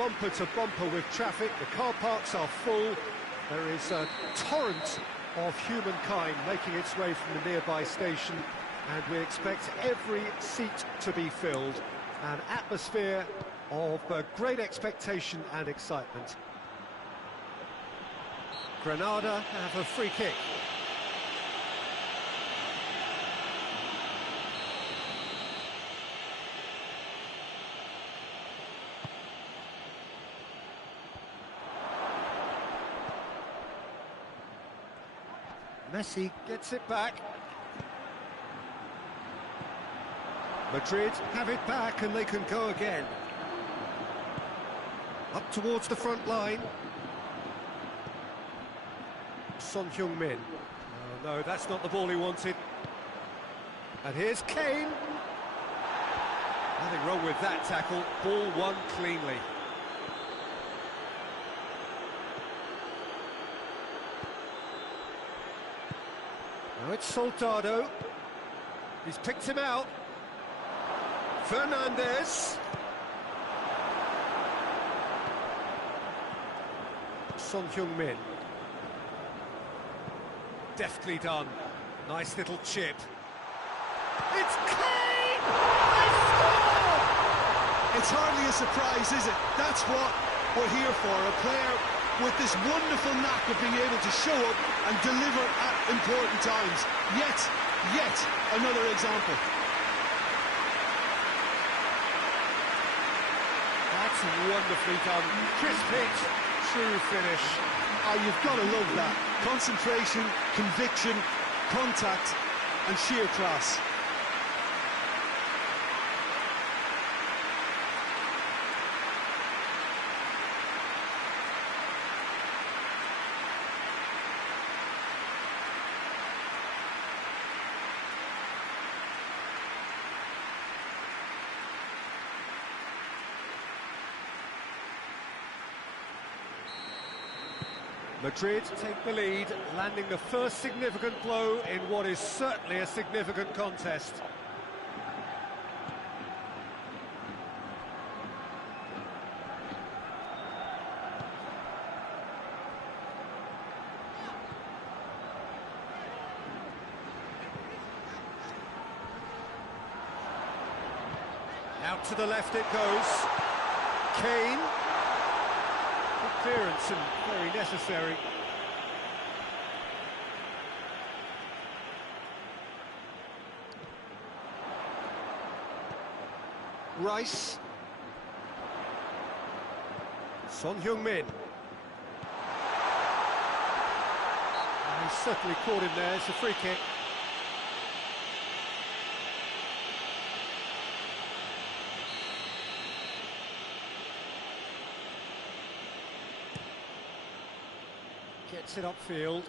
bumper to bumper with traffic. The car parks are full. There is a torrent of humankind making its way from the nearby station, and we expect every seat to be filled. An atmosphere of great expectation and excitement. Granada have a free kick. Messi gets it back. Madrid have it back and they can go again. Up towards the front line. Son Heung-min. Oh, no, that's not the ball he wanted. And here's Kane. Nothing wrong with that tackle. Ball won cleanly. Now it's Soldado. He's picked him out. Fernandez. Son Heung-min. Deftly done. Nice little chip. It's Kane! They score! It's hardly a surprise, is it? That's what we're here for. A player with this wonderful knack of being able to show up and deliver at important times. Yet another example. That's wonderfully done. Crisp hit, true finish. Oh, you've got to love that. Concentration, conviction, contact, and sheer class. Madrid take the lead, landing the first significant blow in what is certainly a significant contest. Out to the left it goes. Kane. Clearance and very necessary. Rice. Son Heung-min. He's certainly caught him there. It's a free kick. Gets it upfield.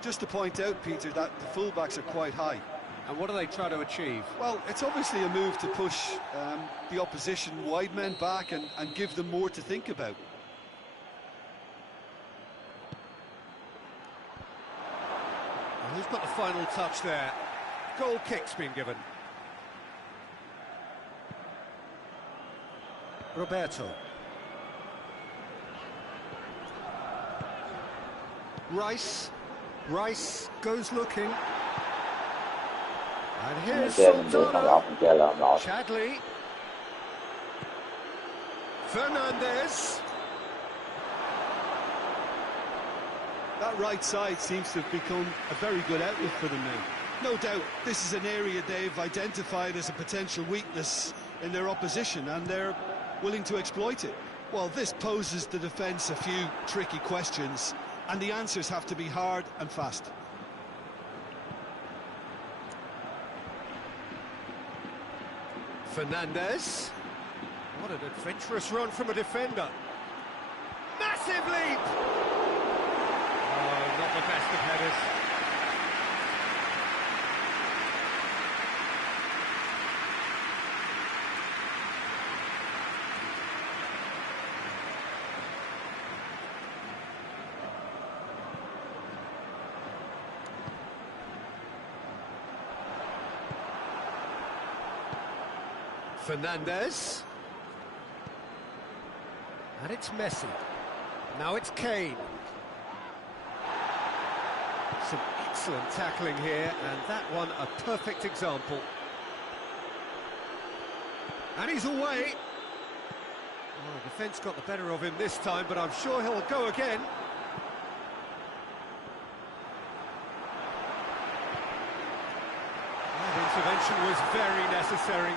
Just to point out, Peter, that the fullbacks are quite high. And what do they try to achieve? Well, it's obviously a move to push the opposition wide men back and give them more to think about. And who's got the final touch there? Goal kick's been given. Roberto. Rice goes looking. And here's Soldado. Chadley. Fernandez. That right side seems to have become a very good outlet for them now. No doubt this is an area they've identified as a potential weakness in their opposition, and they're willing to exploit it. Well, this poses the defence a few tricky questions, and the answers have to be hard and fast. Fernandez. What an adventurous run from a defender. Massive leap! Oh, not the best of headers. Fernandez. And it's Messi. Now it's Kane. Some excellent tackling here, and that one a perfect example. And he's away. Oh, the defence got the better of him this time, but I'm sure he'll go again. That intervention was very necessary.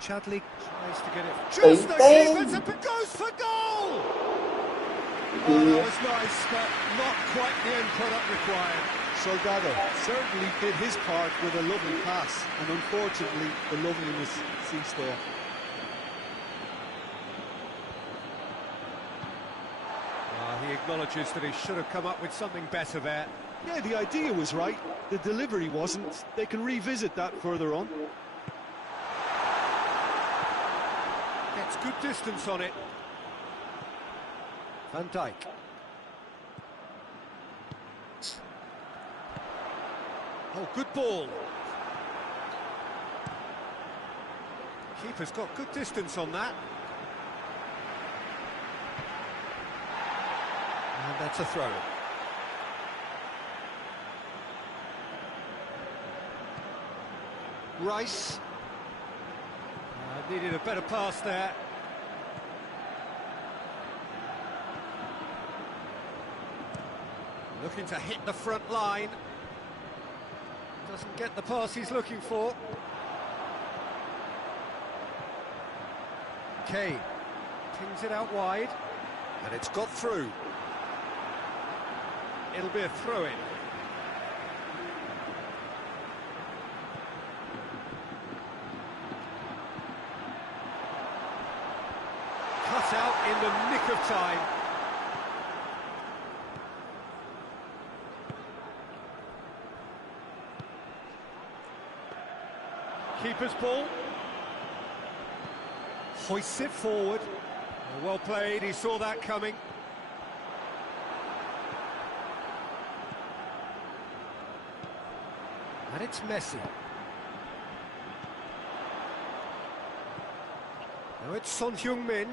Chadley tries to get it just the keeper, and goes for goal! Oh, that was nice, but not quite the end product required. Soldado certainly did his part with a lovely pass, and unfortunately the loveliness ceased there. He acknowledges that he should have come up with something better there. Yeah, the idea was right, the delivery wasn't. They can revisit that further on. Gets good distance on it. Van Dijk. Oh, good ball. Keeper's got good distance on that. And that's a throw. Rice. Needed a better pass there. Looking to hit the front line. Doesn't get the pass he's looking for. Kane pings it out wide, and it's got through. It'll be a throw-in. Cut out in the nick of time. Keeper's ball. Hoists it forward. Well played, he saw that coming. And it's Messi. Now it's Son Heung-min.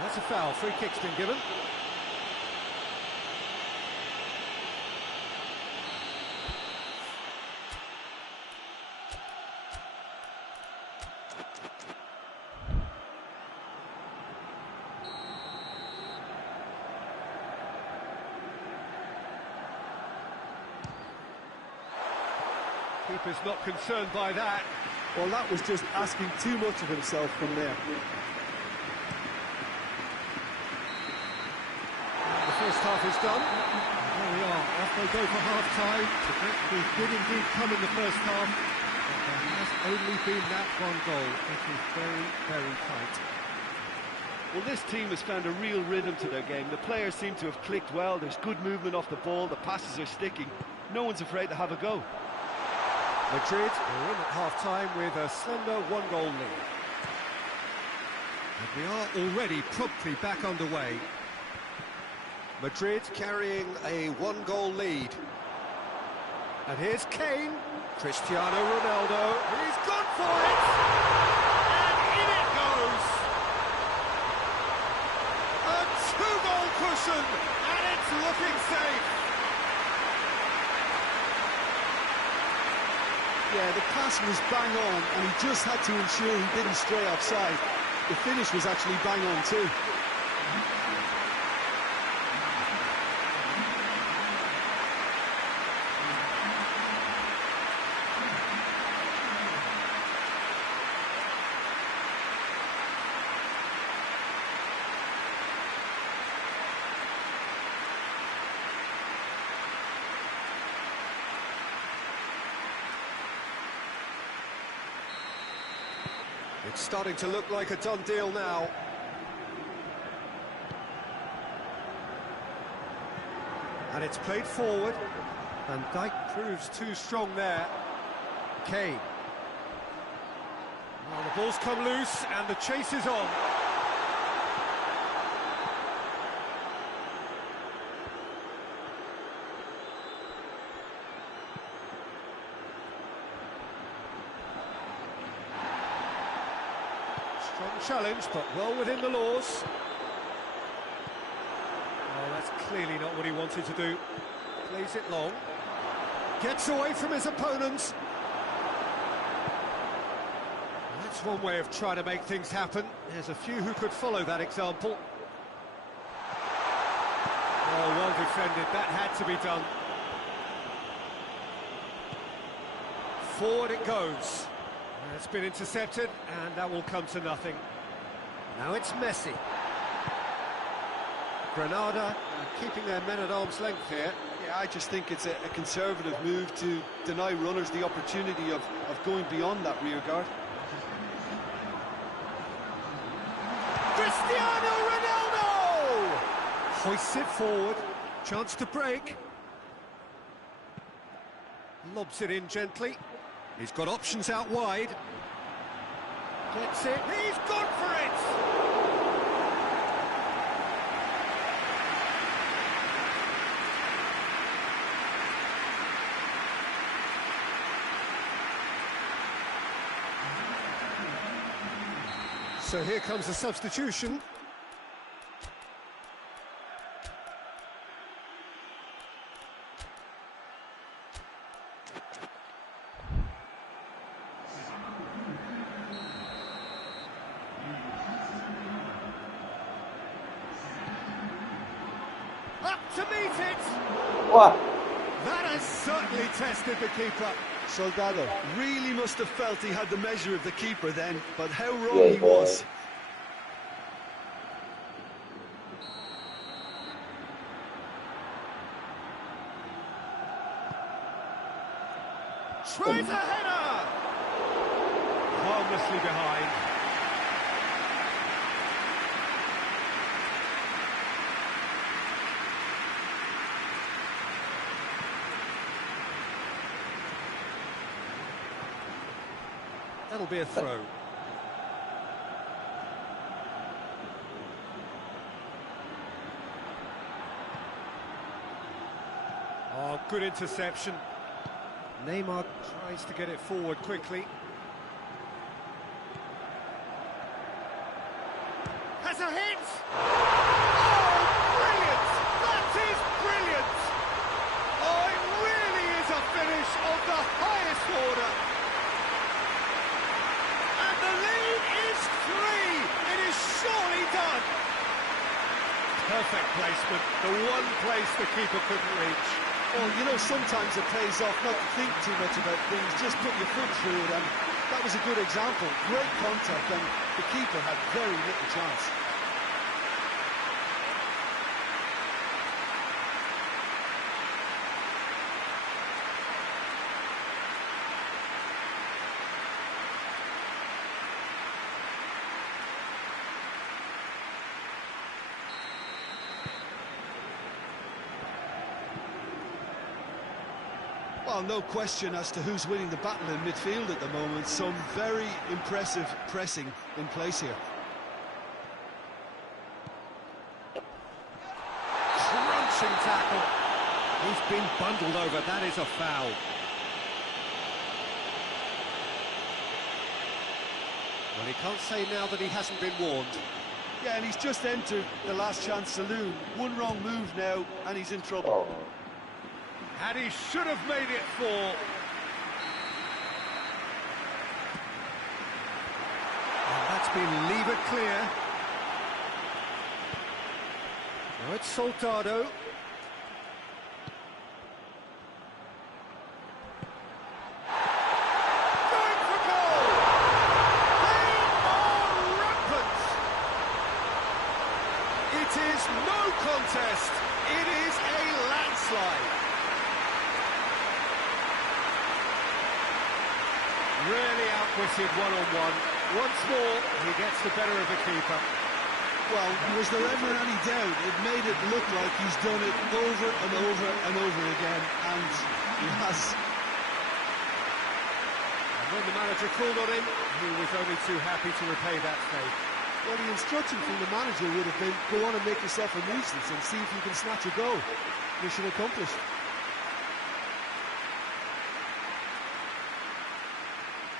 That's a foul, free kick's been given. Keeper's not concerned by that. Well, that was just asking too much of himself from there. And the first half is done. There we are, off they go for half-time. We did indeed come in the first half, but there has only been that one goal. It is very, very tight. Well, this team has found a real rhythm to their game. The players seem to have clicked well. There's good movement off the ball. The passes are sticking. No one's afraid to have a go. Madrid are in at half-time with a slender one-goal lead. And we are already promptly back underway. Madrid carrying a one-goal lead. And here's Kane. Cristiano Ronaldo. He's gone for it! And in it goes! A two-goal cushion, and it's looking safe. Yeah, the pass was bang on, and he just had to ensure he didn't stray offside. The finish was actually bang on too. It's starting to look like a done deal now. And it's played forward. Van Dijk proves too strong there. Kane. Well, the ball's come loose and the chase is on. Strong challenge, but well within the laws. Oh, that's clearly not what he wanted to do. Plays it long. Gets away from his opponents. That's one way of trying to make things happen. There's a few who could follow that example. Oh, well defended. That had to be done. Forward it goes. It's been intercepted, and that will come to nothing. Now it's Messi. Granada keeping their men at arm's length here. Yeah, I just think it's a conservative move to deny runners the opportunity of going beyond that rear guard. Cristiano Ronaldo! Hoists it forward, chance to break. Lobs it in gently. He's got options out wide. Gets it, he's gone for it! So here comes the substitution. Up to meet it! What? That has certainly tested the keeper. Soldado really must have felt he had the measure of the keeper then, but how wrong Yeah, he was. Tries a header! Harmlessly behind. That'll be a throw. Oh, good interception. Neymar tries to get it forward quickly. Has a hit! Oh, brilliant! That is brilliant! Oh, it really is a finish of the highest order. And the lead is 3. It is surely done. Perfect placement. The one place the keeper couldn't reach. Well, you know, sometimes it pays off not to think too much about things, just put your foot through it, and that was a good example. Great contact, and the keeper had very little chance. Well, no question as to who's winning the battle in midfield at the moment. Some very impressive pressing in place here. Crunching tackle. He's been bundled over. That is a foul. Well, he can't say now that he hasn't been warned. Yeah, and he's just entered the last chance saloon. One wrong move now, and he's in trouble. Oh. And he should have made it 4. And that's been levered clear. Now it's Soldado. Going for goal! They are rampant! It is no contest. It is a landslide. Really outwitted one-on-one. Once more, he gets the better of the keeper. Well, was there ever any doubt? It made it look like he's done it over and over and over again, and he has. And when the manager called on him, he was only too happy to repay that faith. Well, the instruction from the manager would have been, go on and make yourself a nuisance and see if you can snatch a goal. Mission accomplished.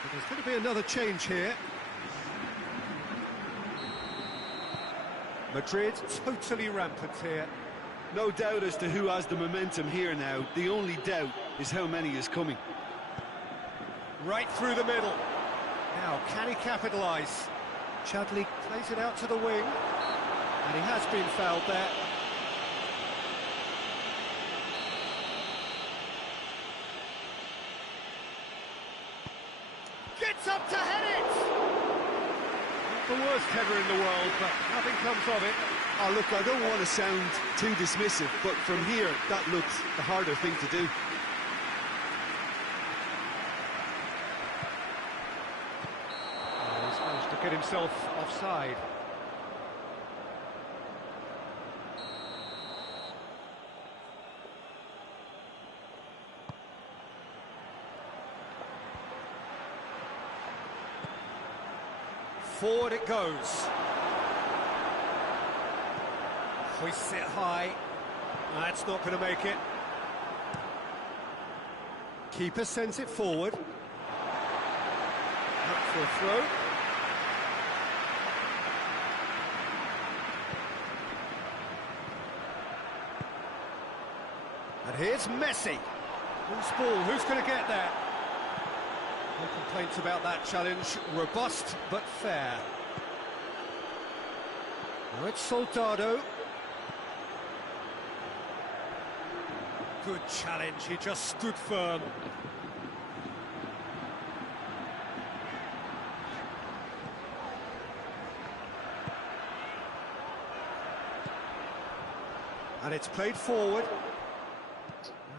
But there's going to be another change here. Madrid totally rampant here. No doubt as to who has the momentum here now. The only doubt is how many is coming. Right through the middle. Now, can he capitalise? Chadley plays it out to the wing. And he has been fouled there. Gets up to head it! Not the worst header in the world, but nothing comes of it. Oh, look, I don't want to sound too dismissive, but from here, that looks the harder thing to do. He's managed to get himself offside. Forward it goes. Hoists it high. That's not going to make it. Keeper sends it forward. Up for a throw. And here's Messi. Who's ball? Who's going to get there? No complaints about that challenge. Robust but fair. Now it's Soldado. Good challenge, he just stood firm. And it's played forward.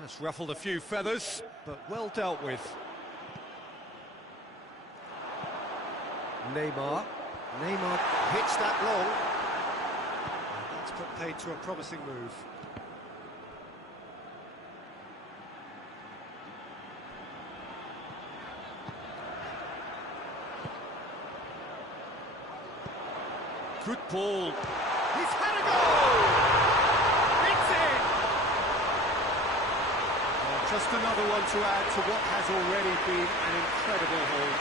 That's ruffled a few feathers, but well dealt with. Neymar hits that long. That's put paid to a promising move. Good ball. He's had a goal! It's in! Well, just another one to add to what has already been an incredible haul.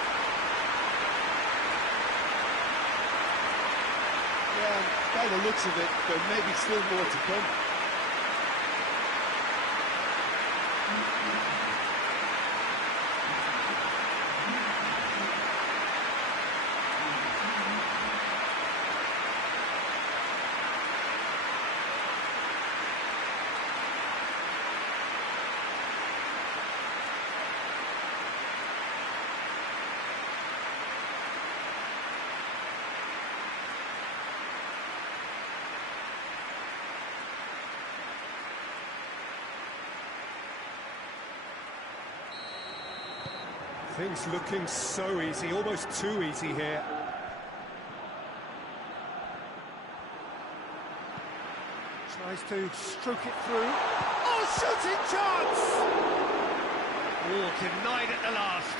Yeah, by the looks of it, there may be still more to come. Things looking so easy, almost too easy here. Tries to stroke it through. Oh, shooting chance! Oh, denied at the last.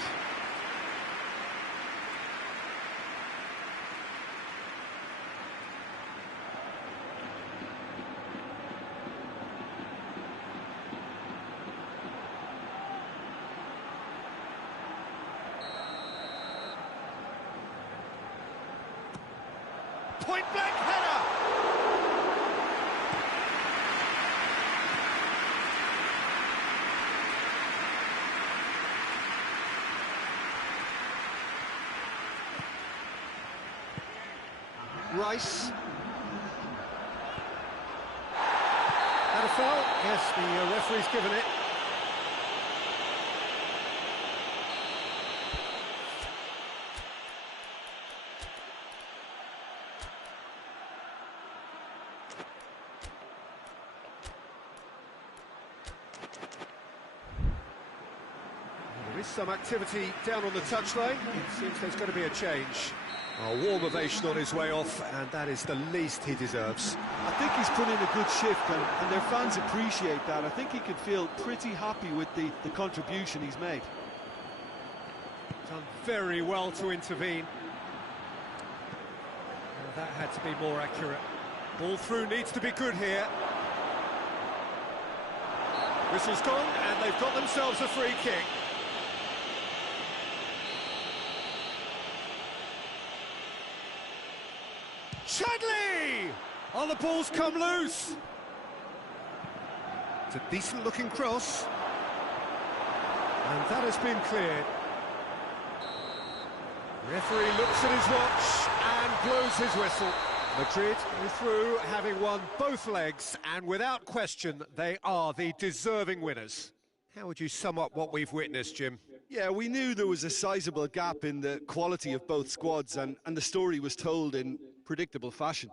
Point blank header! Rice. That a foul? Yes, the referee's given it. There is some activity down on the touchline. It seems there's going to be a change. A warm ovation on his way off, and that is the least he deserves. I think he's put in a good shift, and their fans appreciate that. I think he can feel pretty happy with the contribution he's made. Done very well to intervene. That had to be more accurate. Ball through needs to be good here. Whistle's gone, and they've got themselves a free kick. Chadley! Oh, the ball's come loose. It's a decent-looking cross. And that has been cleared. Referee looks at his watch and blows his whistle. Madrid are through, having won both legs, and without question, they are the deserving winners. How would you sum up what we've witnessed, Jim? Yeah, we knew there was a sizable gap in the quality of both squads, and the story was told in predictable fashion.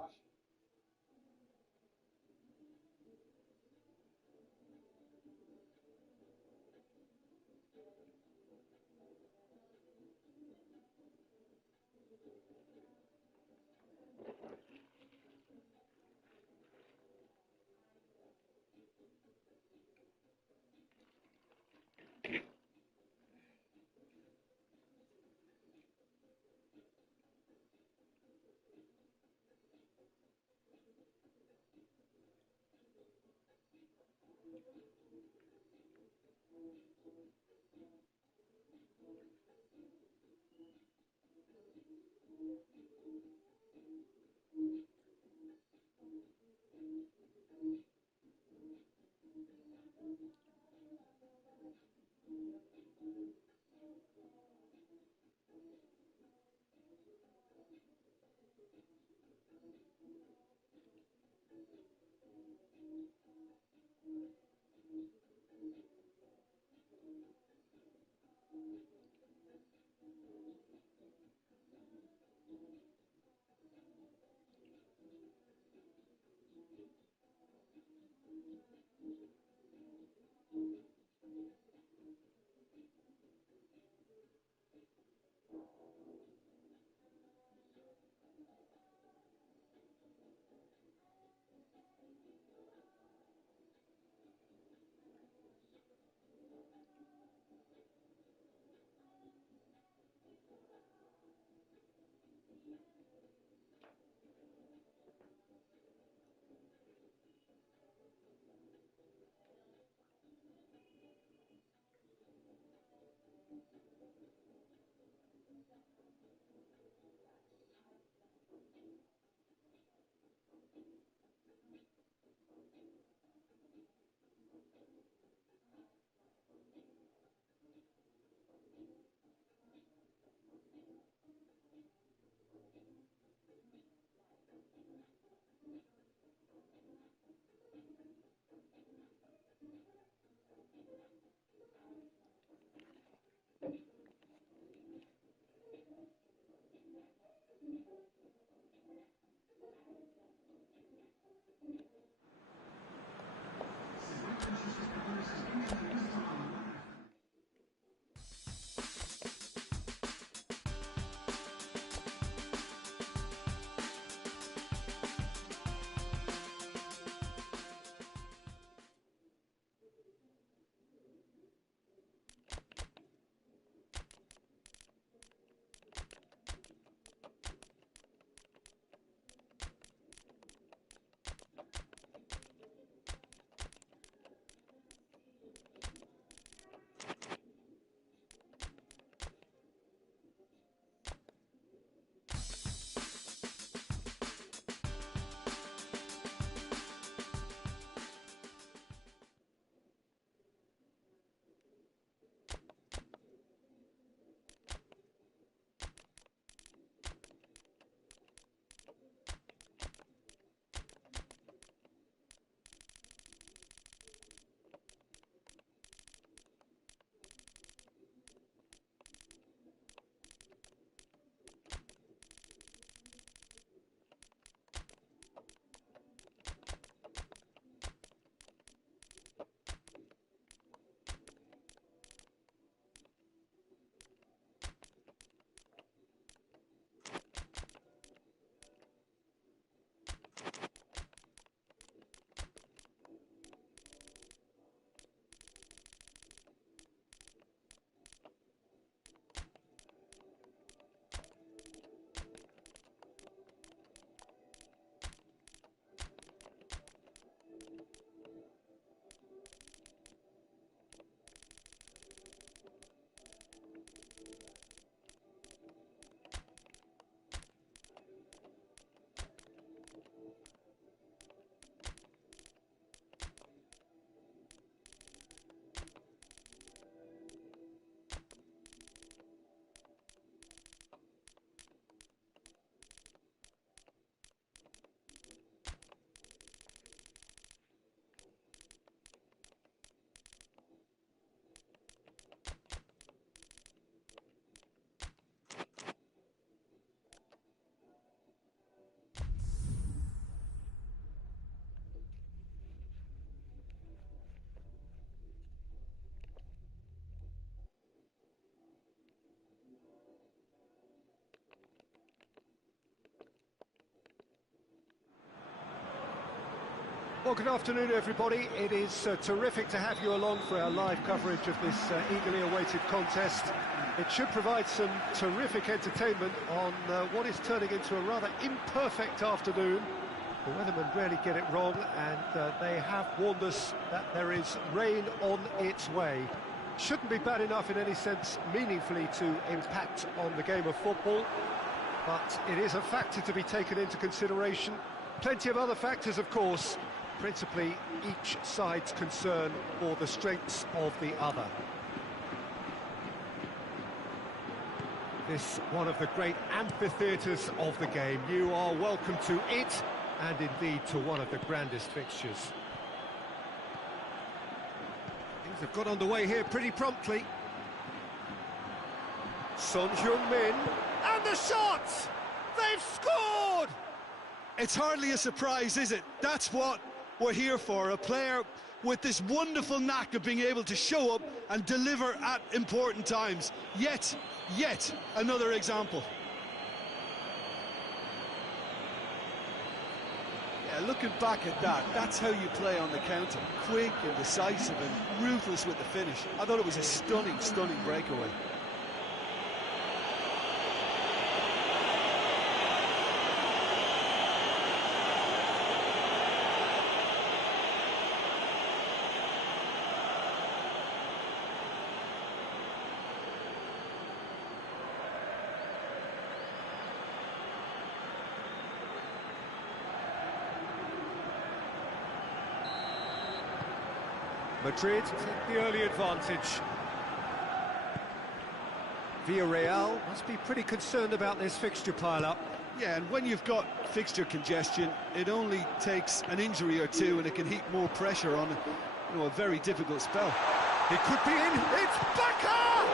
Well, good afternoon, everybody. It is terrific to have you along for our live coverage of this eagerly awaited contest. It should provide some terrific entertainment on what is turning into a rather imperfect afternoon. The weathermen rarely get it wrong, and they have warned us that there is rain on its way. Shouldn't be bad enough in any sense meaningfully to impact on the game of football, but it is a factor to be taken into consideration. Plenty of other factors, of course, principally each side's concern for the strengths of the other. This one of the great amphitheatres of the game. You are welcome to it, and indeed to one of the grandest fixtures. Things have got underway here pretty promptly. Son Heung-min, and the shot! They've scored! It's hardly a surprise, is it? That's what we're here for, a player with this wonderful knack of being able to show up and deliver at important times. Yet another example. Yeah, looking back at that, that's how you play on the counter. Quick and decisive and ruthless with the finish. I thought it was a stunning breakaway. Madrid take the early advantage. Villarreal must be pretty concerned about this fixture pile-up. Yeah, and when you've got fixture congestion, it only takes an injury or two and it can heap more pressure on, a very difficult spell. It could be in. It's Baca!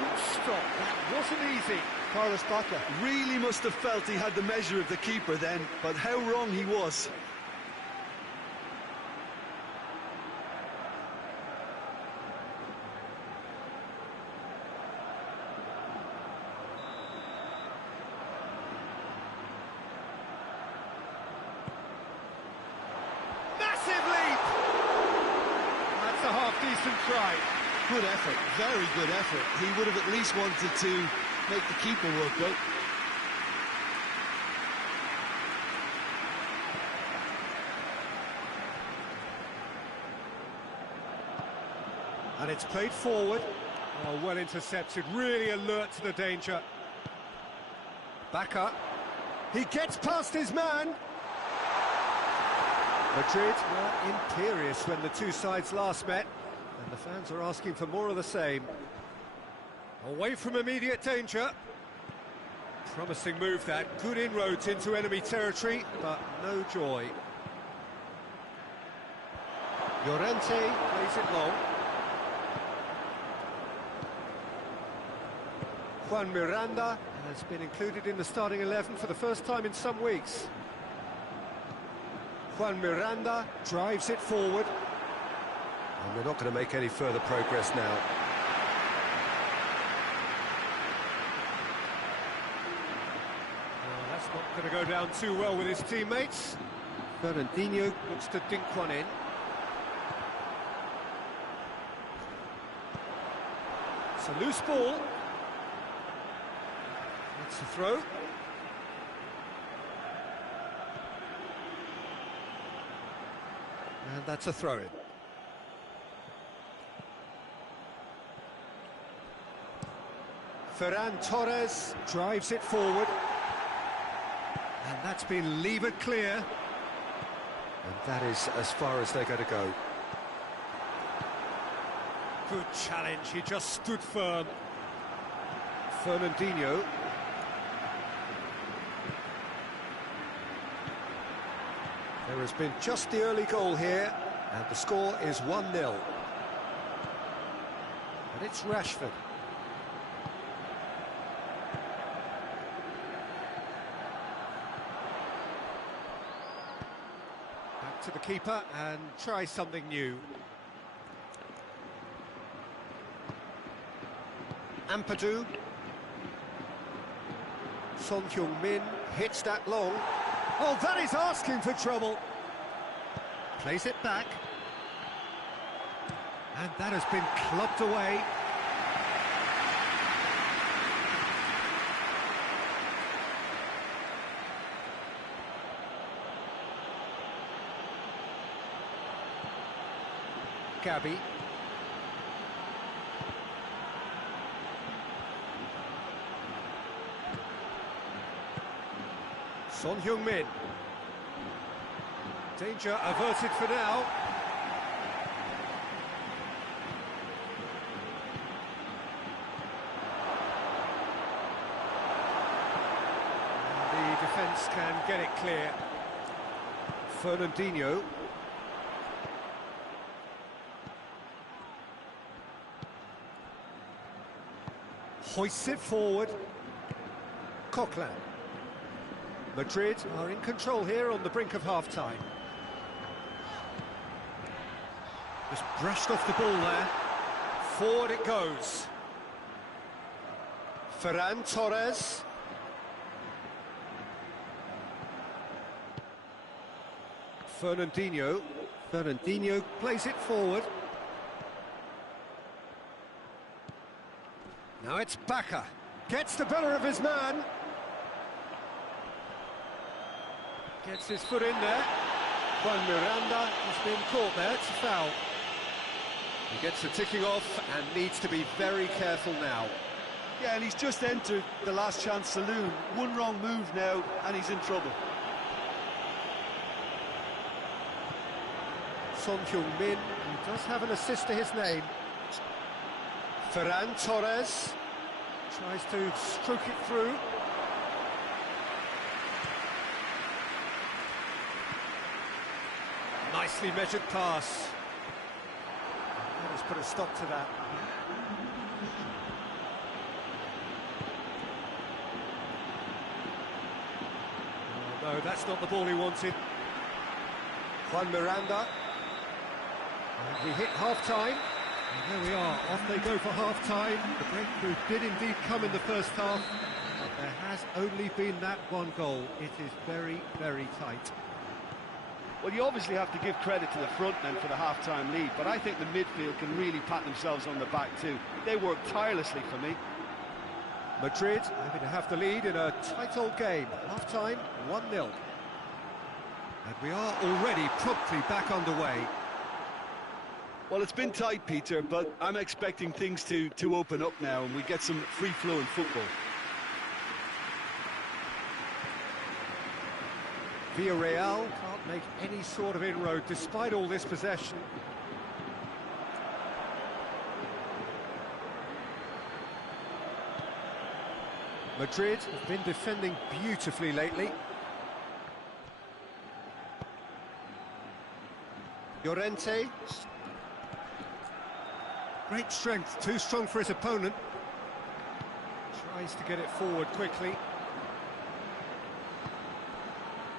Good stop. That wasn't easy. Carlos Baca really must have felt he had the measure of the keeper then, but how wrong he was. Decent try. Good effort, very good effort. He would have at least wanted to make the keeper work though. And it's played forward. Oh, well intercepted, really alert to the danger. Back up. He gets past his man. Madrid were imperious when the two sides last met, and the fans are asking for more of the same. Away from immediate danger. Promising move that, good inroads into enemy territory, but no joy. Llorente plays it long. Juan Miranda has been included in the starting 11 for the first time in some weeks. Juan Miranda drives it forward. And we're not going to make any further progress now. Well, that's not going to go down too well with his teammates. Fernandinho looks to dink one in. It's a loose ball. It's a throw. And that's a throw-in. Ferran Torres drives it forward. And that's been levered clear. And that is as far as they're going to go. Good challenge, he just stood firm. Fernandinho. There has been just the early goal here, and the score is 1-0. And it's Rashford. Back to the keeper and try something new. Ampadu. Son Heung-min hits that long. Oh, that is asking for trouble. Plays it back. And that has been clubbed away. Gabby. Son Heung-min. Danger averted for now. The defence can get it clear. Fernandinho. Hoists it forward. Coquelin. Madrid are in control here on the brink of half-time. Just brushed off the ball there. Forward it goes. Ferran Torres. Fernandinho. Fernandinho plays it forward. Now it's Bacca. Gets the better of his man. Gets his foot in there. Juan Miranda has been caught there. It's a foul. He gets the ticking off and needs to be very careful now. Yeah, and he's just entered the last chance saloon. One wrong move now, and he's in trouble. Son Heung-min, who does have an assist to his name. Ferran Torres tries to stroke it through. Nicely measured pass. Let's put a stop to that. Oh, no, that's not the ball he wanted. Juan Miranda. And we hit half-time. And there we are, off they go for half-time. The breakthrough did indeed come in the first half, but there has only been that one goal. It is very, very tight. Well, you obviously have to give credit to the front men for the half-time lead, but I think the midfield can really pat themselves on the back too. They work tirelessly for me. Madrid happy to have the lead in a tight old game. Half-time, 1-0. And we are already promptly back underway. Well, it's been tight, Peter, but I'm expecting things to open up now and we get some free-flowing football. Villarreal can't make any sort of inroad despite all this possession. Madrid have been defending beautifully lately. Llorente. Great strength, too strong for his opponent. Tries to get it forward quickly.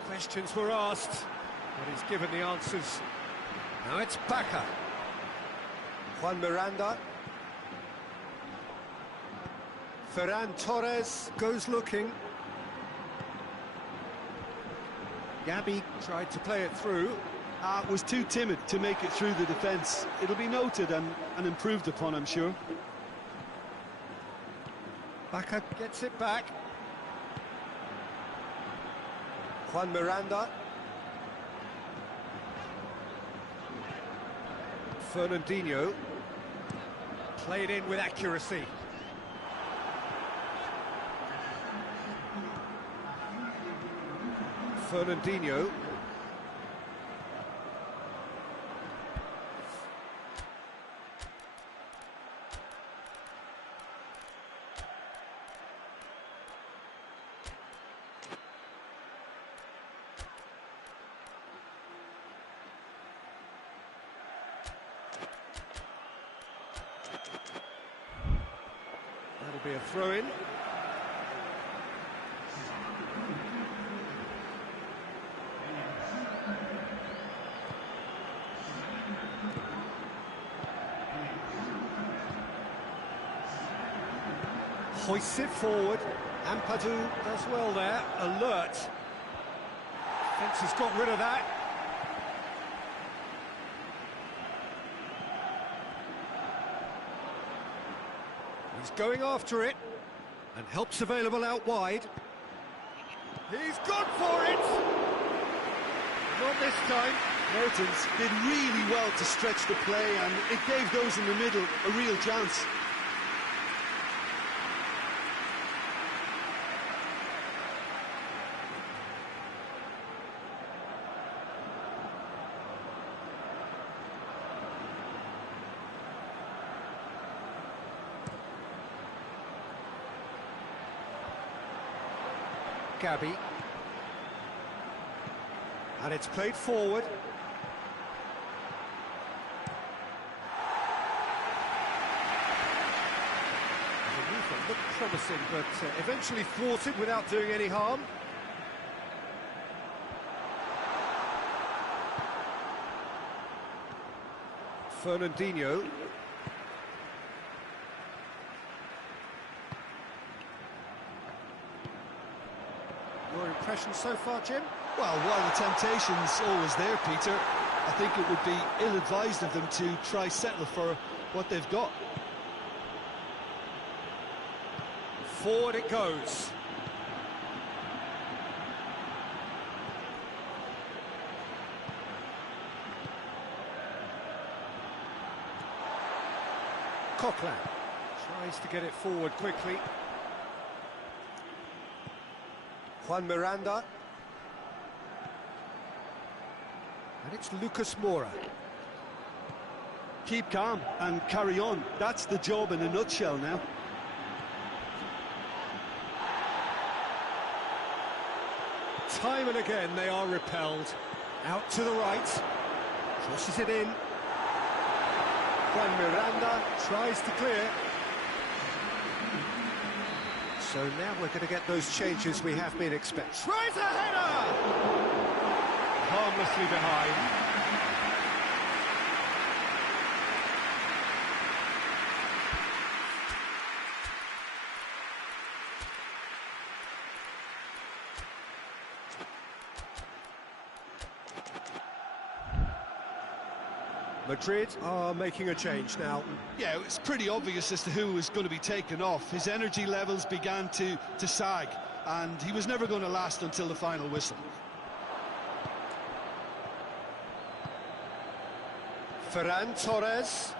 Questions were asked, but he's given the answers. Now it's Bacca. Juan Miranda. Ferran Torres goes looking. Gabby tried to play it through. Was too timid to make it through the defence. It'll be noted and improved upon, I'm sure. Bacca gets it back. Juan Miranda. Fernandinho. Played in with accuracy. Fernandinho. That'll be a throw-in. Hoists it forward. Ampadu does well there. Alert. Defence has got rid of that. He's going after it, and help's available out wide. He's gone for it! Not this time. Mertens did really well to stretch the play, and it gave those in the middle a real chance. Gabby. And it's played forward. The movement looked promising, but eventually thwarted without doing any harm. Fernandinho. Your impression so far, Jim? Well, while the temptation's always there, Peter, I think it would be ill-advised of them to try settle for what they've got. Forward it goes. Coquelin tries to get it forward quickly. Juan Miranda. And it's Lucas Moura. Keep calm and carry on. That's the job in a nutshell now. Time and again they are repelled. Out to the right. Crosses it in. Juan Miranda tries to clear. So now we're going to get those changes we have been expecting. Tries a header! Harmlessly behind. Madrid are making a change now. Yeah, it's pretty obvious as to who was going to be taken off. His energy levels began to sag, and he was never going to last until the final whistle. Ferran Torres.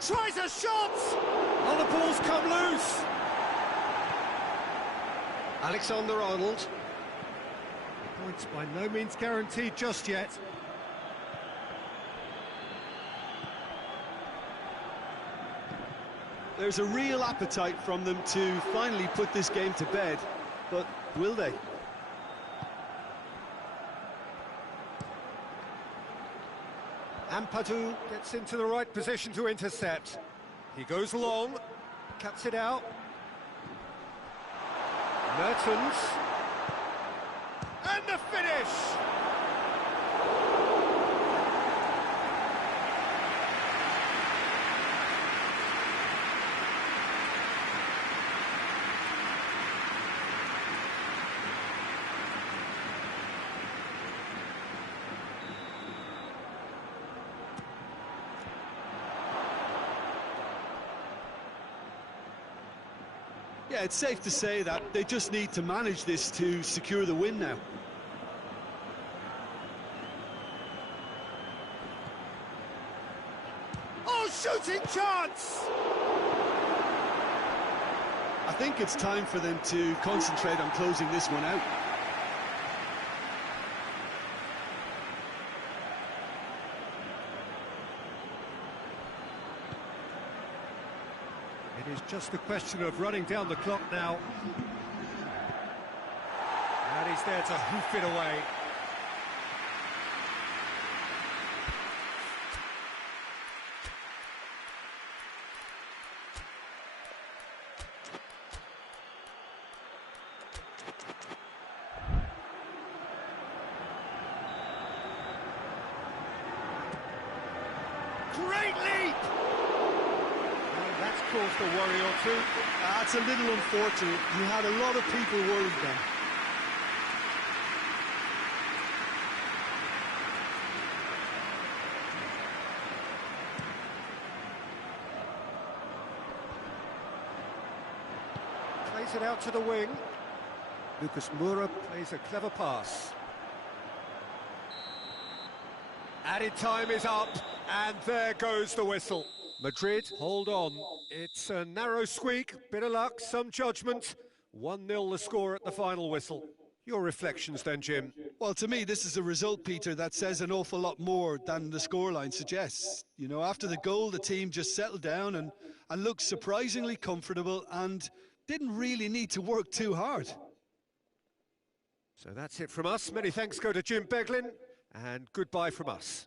Tries a shot! Oh, the ball's come loose! Alexander-Arnold. The points by no means guaranteed just yet. There's a real appetite from them to finally put this game to bed, but will they? Ampadu gets into the right position to intercept. He goes long, cuts it out. Mertens. And the finish! Yeah, it's safe to say that they just need to manage this to secure the win now. Oh, shooting chance! I think it's time for them to concentrate on closing this one out. It is just a question of running down the clock now. And he's there to hoof it away. Great leap! That's caused a worry or two. That's a little unfortunate. You had a lot of people worried then. Gets it out to the wing. Lucas Moura plays a clever pass. Added time is up, and there goes the whistle. Madrid, hold on. It's a narrow squeak, bit of luck, some judgment. 1-0 the score at the final whistle. Your reflections then, Jim? Well, to me, this is a result, Peter, that says an awful lot more than the scoreline suggests. You know, after the goal, the team just settled down and looked surprisingly comfortable and didn't really need to work too hard. So that's it from us. Many thanks go to Jim Beglin, and goodbye from us.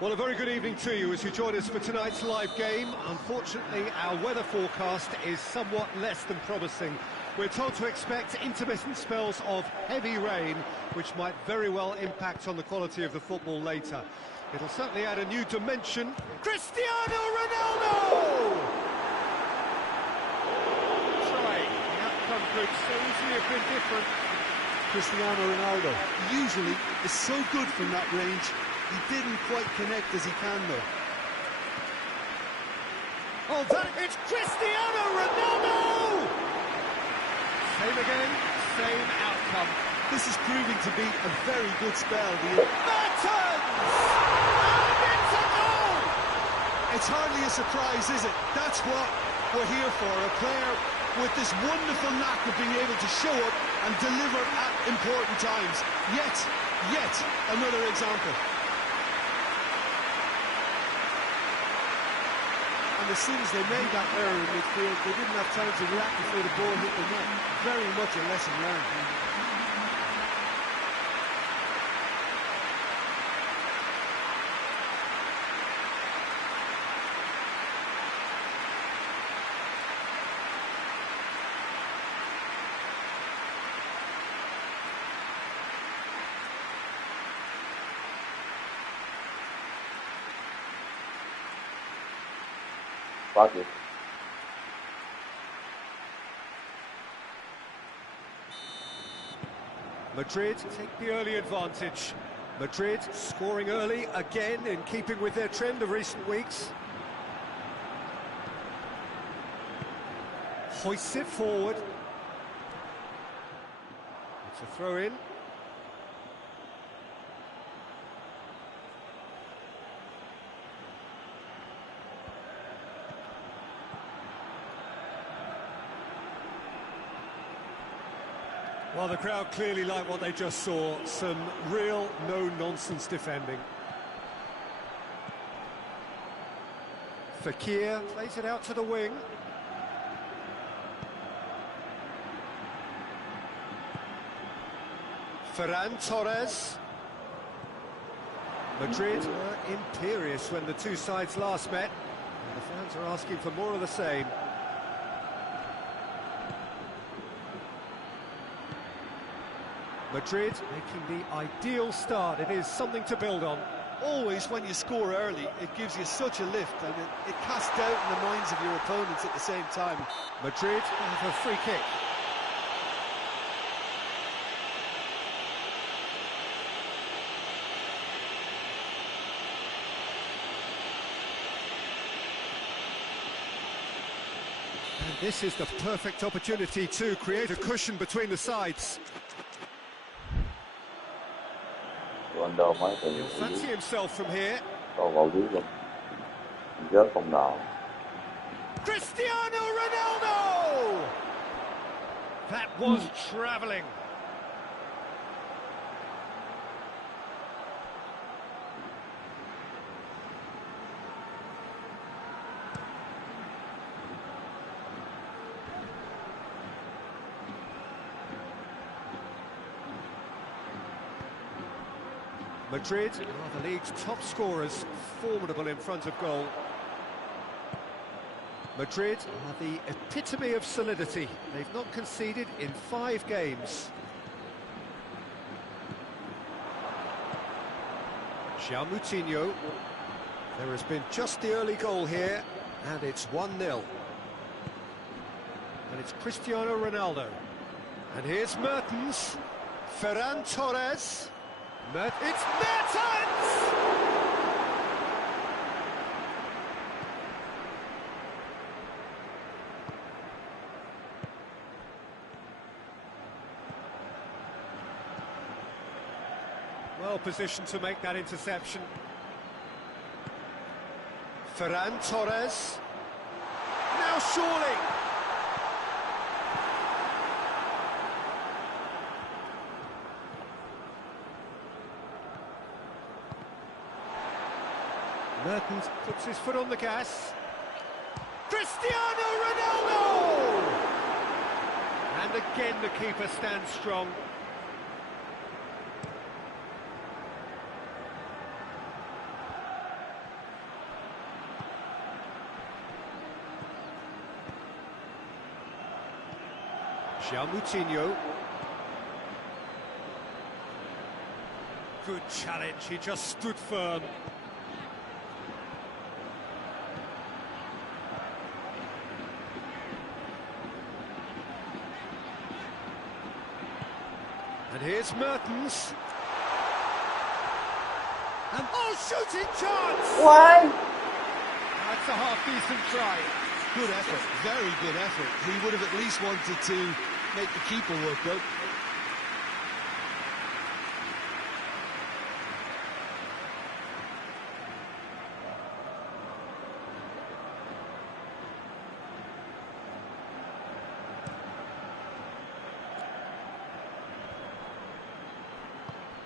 Well, a very good evening to you as you join us for tonight's live game. Unfortunately, our weather forecast is somewhat less than promising. We're told to expect intermittent spells of heavy rain, which might very well impact on the quality of the football later. It'll certainly add a new dimension. Cristiano Ronaldo! Try. The outcome could so easily have been different. Cristiano Ronaldo usually is so good from that range. He didn't quite connect as he can, though. Oh, it's Cristiano Ronaldo! Same again, same outcome. This is proving to be a very good spell. Mertens! And it's a goal! It's hardly a surprise, is it? That's what we're here for, a player with this wonderful knack of being able to show up and deliver at important times. Yet another example. And as soon as they made that error in midfield, they didn't have time to react before the ball hit the net. Very much a lesson learned. Pocket. Madrid take the early advantage. Madrid scoring early again in keeping with their trend of recent weeks. Hoists it forward. It's a throw in. Well, the crowd clearly like what they just saw. Some real no-nonsense defending. Fekir plays it out to the wing. Ferran Torres. Madrid were imperious when the two sides last met. And the fans are asking for more of the same. Madrid making the ideal start. It is something to build on. Always, when you score early, it gives you such a lift, and it casts doubt in the minds of your opponents at the same time. Madrid have a free kick. And this is the perfect opportunity to create a cushion between the sides. Đâu mấy từ He'll fancy himself from here. câu vào dưới luôn. Rớt không nào. Cristiano Ronaldo! That was travelling. Madrid are the league's top scorers, formidable in front of goal. Madrid are the epitome of solidity. They've not conceded in 5 games. João Moutinho. There has been just the early goal here, and it's 1-0. And it's Cristiano Ronaldo. And here's Mertens. Ferran Torres. It's Mertens! Well positioned to make that interception. Ferran Torres. Now surely. Mertens puts his foot on the gas. Cristiano Ronaldo! And again the keeper stands strong. Moutinho. Good challenge, he just stood firm. And here's Mertens. And shooting chance! Why? That's a half-decent try. Good effort, very good effort. He would have at least wanted to make the keeper work out.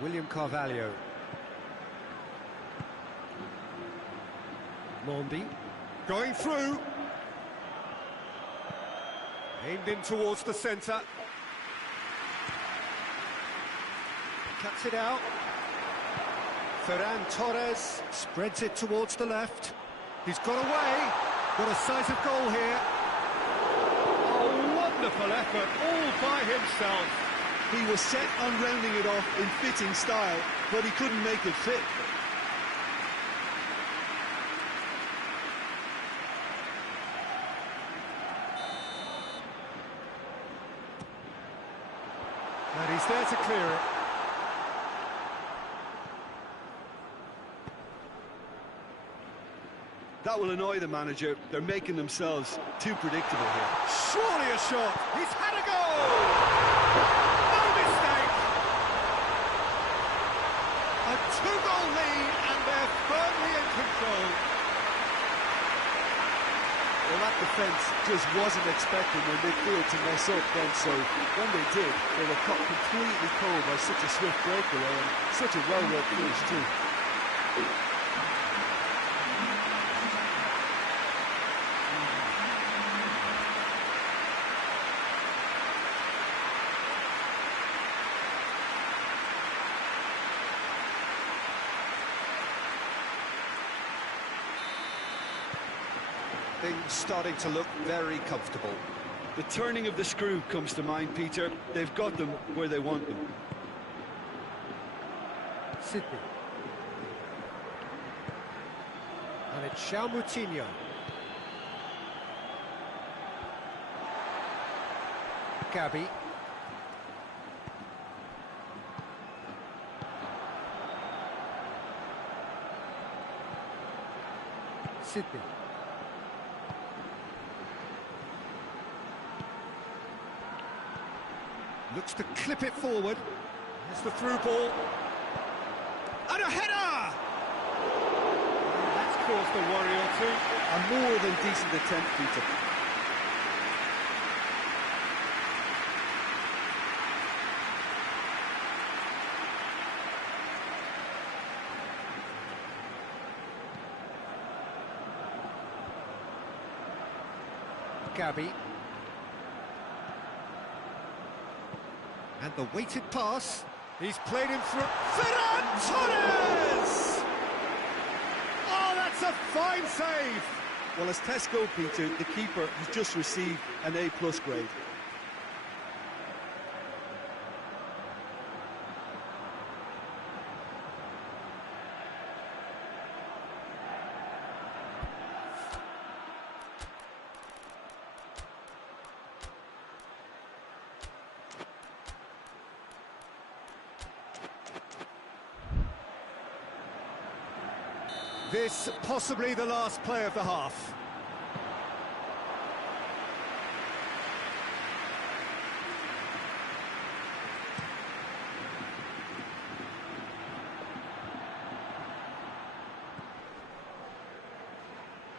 William Carvalho. Mondi. Going through. Aimed in towards the centre. Cuts it out. Ferran Torres spreads it towards the left. He's got away. Got a sight of goal here. Oh, wonderful effort, all by himself. He was set on rounding it off in fitting style, but he couldn't make it fit. And he's there to clear it. That will annoy the manager. They're making themselves too predictable here. Surely a shot. He's had a goal! No mistake! A two-goal lead, and they're firmly in control. Well, that defence just wasn't expecting their midfield to mess up then, so when they did, they were caught completely cold by such a swift breakaway and such a well-read finish too. Things starting to look very comfortable. The turning of the screw comes to mind, Peter. They've got them where they want them. Sydney. And it's Moutinho. Gabby. Sydney. Looks to clip it forward. Here's the through ball. And a header! That's caused a worry or two. A more than decent attempt, Peter. Gabby. And the weighted pass. He's played him through. Ferran Torres! Oh, that's a fine save! Well, as tests go, Peter, the keeper has just received an A+ grade. This possibly the last play of the half.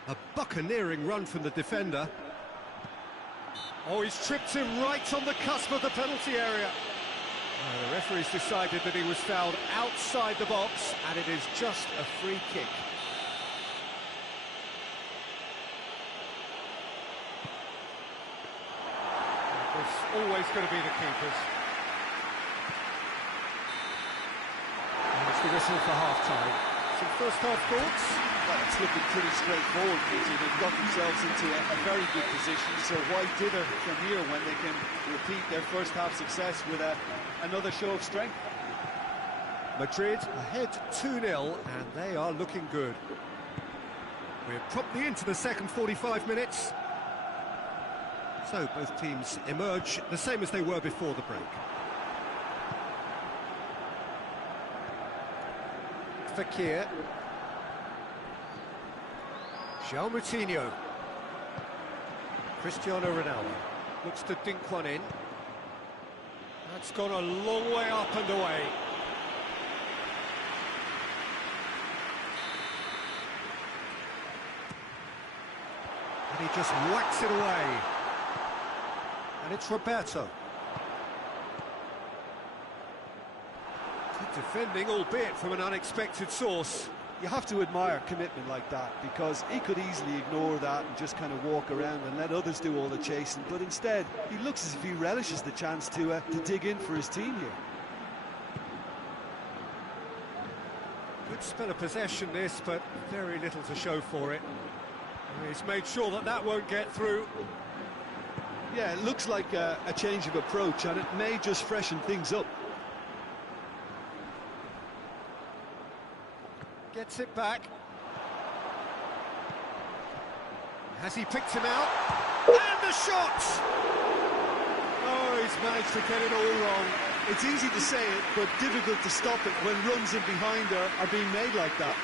A buccaneering run from the defender. Oh, he's tripped him right on the cusp of the penalty area. The referee's decided that he was fouled outside the box, and it is just a free kick. It's always going to be the keepers. And it's the whistle for half-time. Some first-half thoughts? Well, it's looking pretty straightforward, Peter. They've got themselves into a very good position, so why dither from here when they can repeat their first-half success with another show of strength? Madrid ahead 2-0, and they are looking good. We're promptly into the second 45 minutes. So both teams emerge the same as they were before the break. Fekir. João Moutinho. Cristiano Ronaldo looks to dink one in. That's gone a long way up and away. And he just whacks it away. And it's Roberto. Good defending, albeit from an unexpected source. You have to admire commitment like that, because he could easily ignore that and just kind of walk around and let others do all the chasing, but instead he looks as if he relishes the chance to dig in for his team here. Good spell of possession this, but very little to show for it. He's made sure that that won't get through. Yeah, it looks like a change of approach, and it may just freshen things up. Gets it back. Has he picked him out? And the shot! Oh, he's managed to get it all wrong. It's easy to say it, but difficult to stop it when runs in behind are being made like that.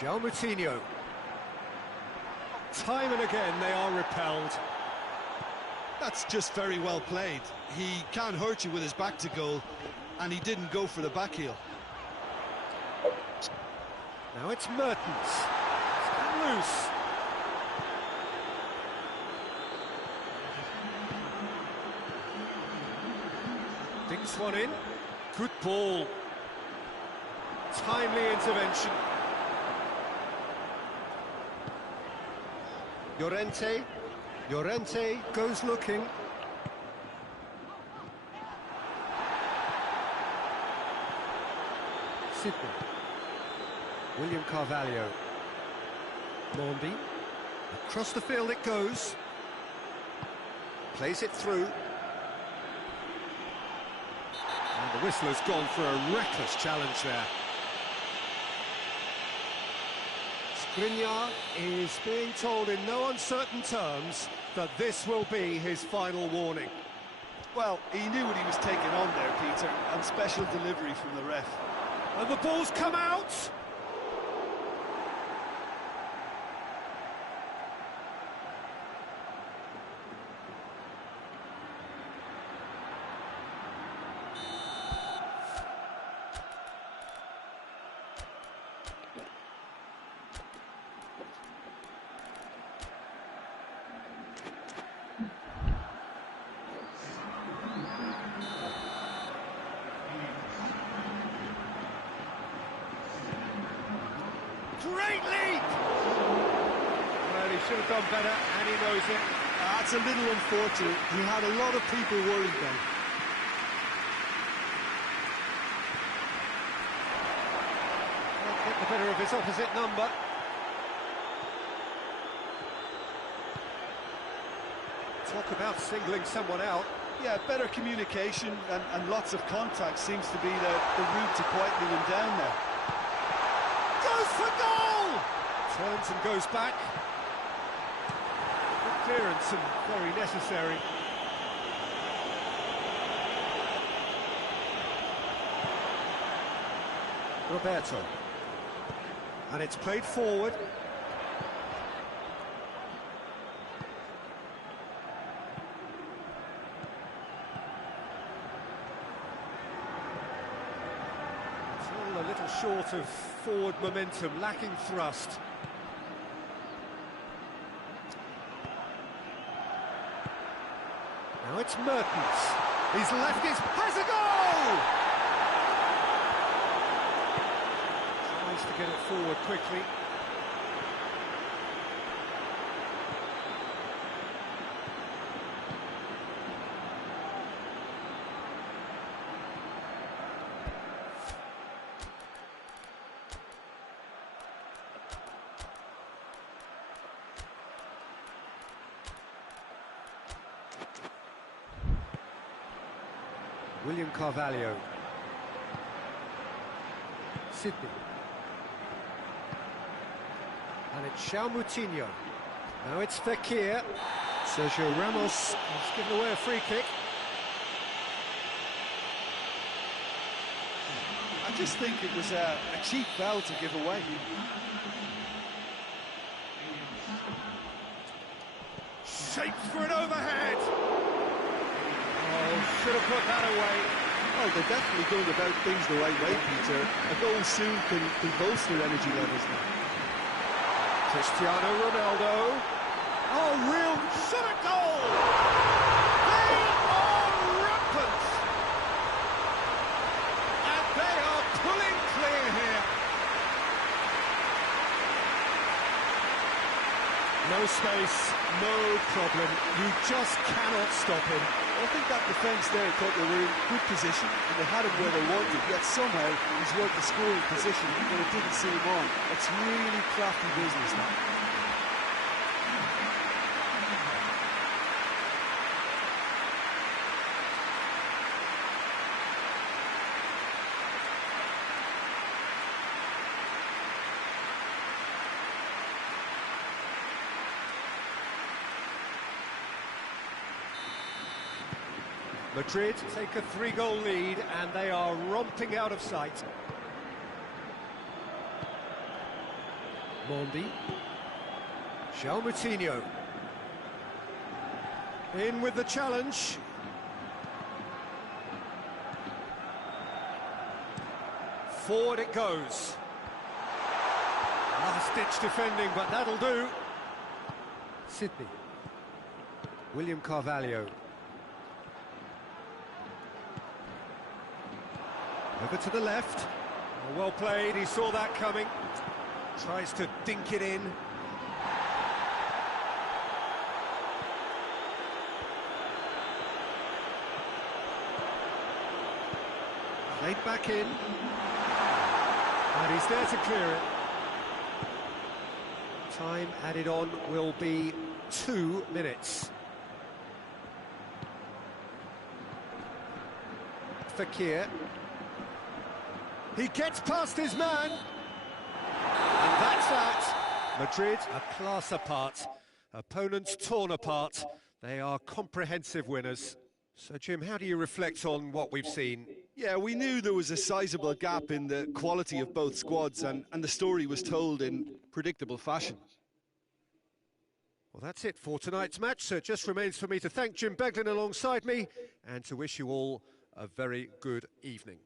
João Moutinho. Time and again they are repelled. That's just very well played. He can't hurt you with his back to goal, and he didn't go for the back heel. Now it's Mertens. It's come loose. Dinks one in. Good ball. Timely intervention. Llorente goes looking. Sidney. William Carvalho. Mondi. Across the field it goes. Plays it through. And the whistle has gone for a reckless challenge there. Skriniar is being told in no uncertain terms that this will be his final warning. Well, he knew what he was taking on there, Peter, and special delivery from the ref. And the ball's come out! Great leap! Well, he should have done better, and he knows it. That's a little unfortunate. He had a lot of people worried then. Well, get the better of his opposite number. Talk about singling someone out. Yeah, better communication and lots of contact seems to be the route to quietening him down there. Goes for goal! Turns and goes back. Good clearance and very necessary. Roberto. And it's played forward. Still a little short of forward momentum, lacking thrust. Now it's Mertens. He's left his... has a goal! Tries to get it forward quickly. William Carvalho. Sydney. And it's Moutinho. Now it's Fekir. Sergio Ramos has given away a free kick. I just think it was a cheap foul to give away. Shapes for an overhead. Oh, should have put that away. Oh, they're definitely going about things the right way, Peter. A goal soon can bolster energy levels now. Cristiano Ronaldo. Oh, real shot at goal! They are rampant! And they are pulling clear here. No space, no problem. You just cannot stop him. I think that defence there thought they were in good position and they had him where they wanted, yet somehow he's worked the scoring position when it didn't see him on. It's really crafty business now. Madrid take a 3-goal lead and they are romping out of sight. Mondi. Moutinho. In with the challenge. Forward it goes. Last-ditch defending, but that'll do. Sydney. William Carvalho. Over to the left. Oh, well played, he saw that coming. Tries to dink it in. Played back in. And he's there to clear it. Time added on will be 2 minutes. Fekir. He gets past his man. And that's that. Madrid, a class apart. Opponents torn apart. They are comprehensive winners. So, Jim, how do you reflect on what we've seen? Yeah, we knew there was a sizable gap in the quality of both squads, and the story was told in predictable fashion. Well, that's it for tonight's match. So it just remains for me to thank Jim Beglin alongside me and to wish you all a very good evening.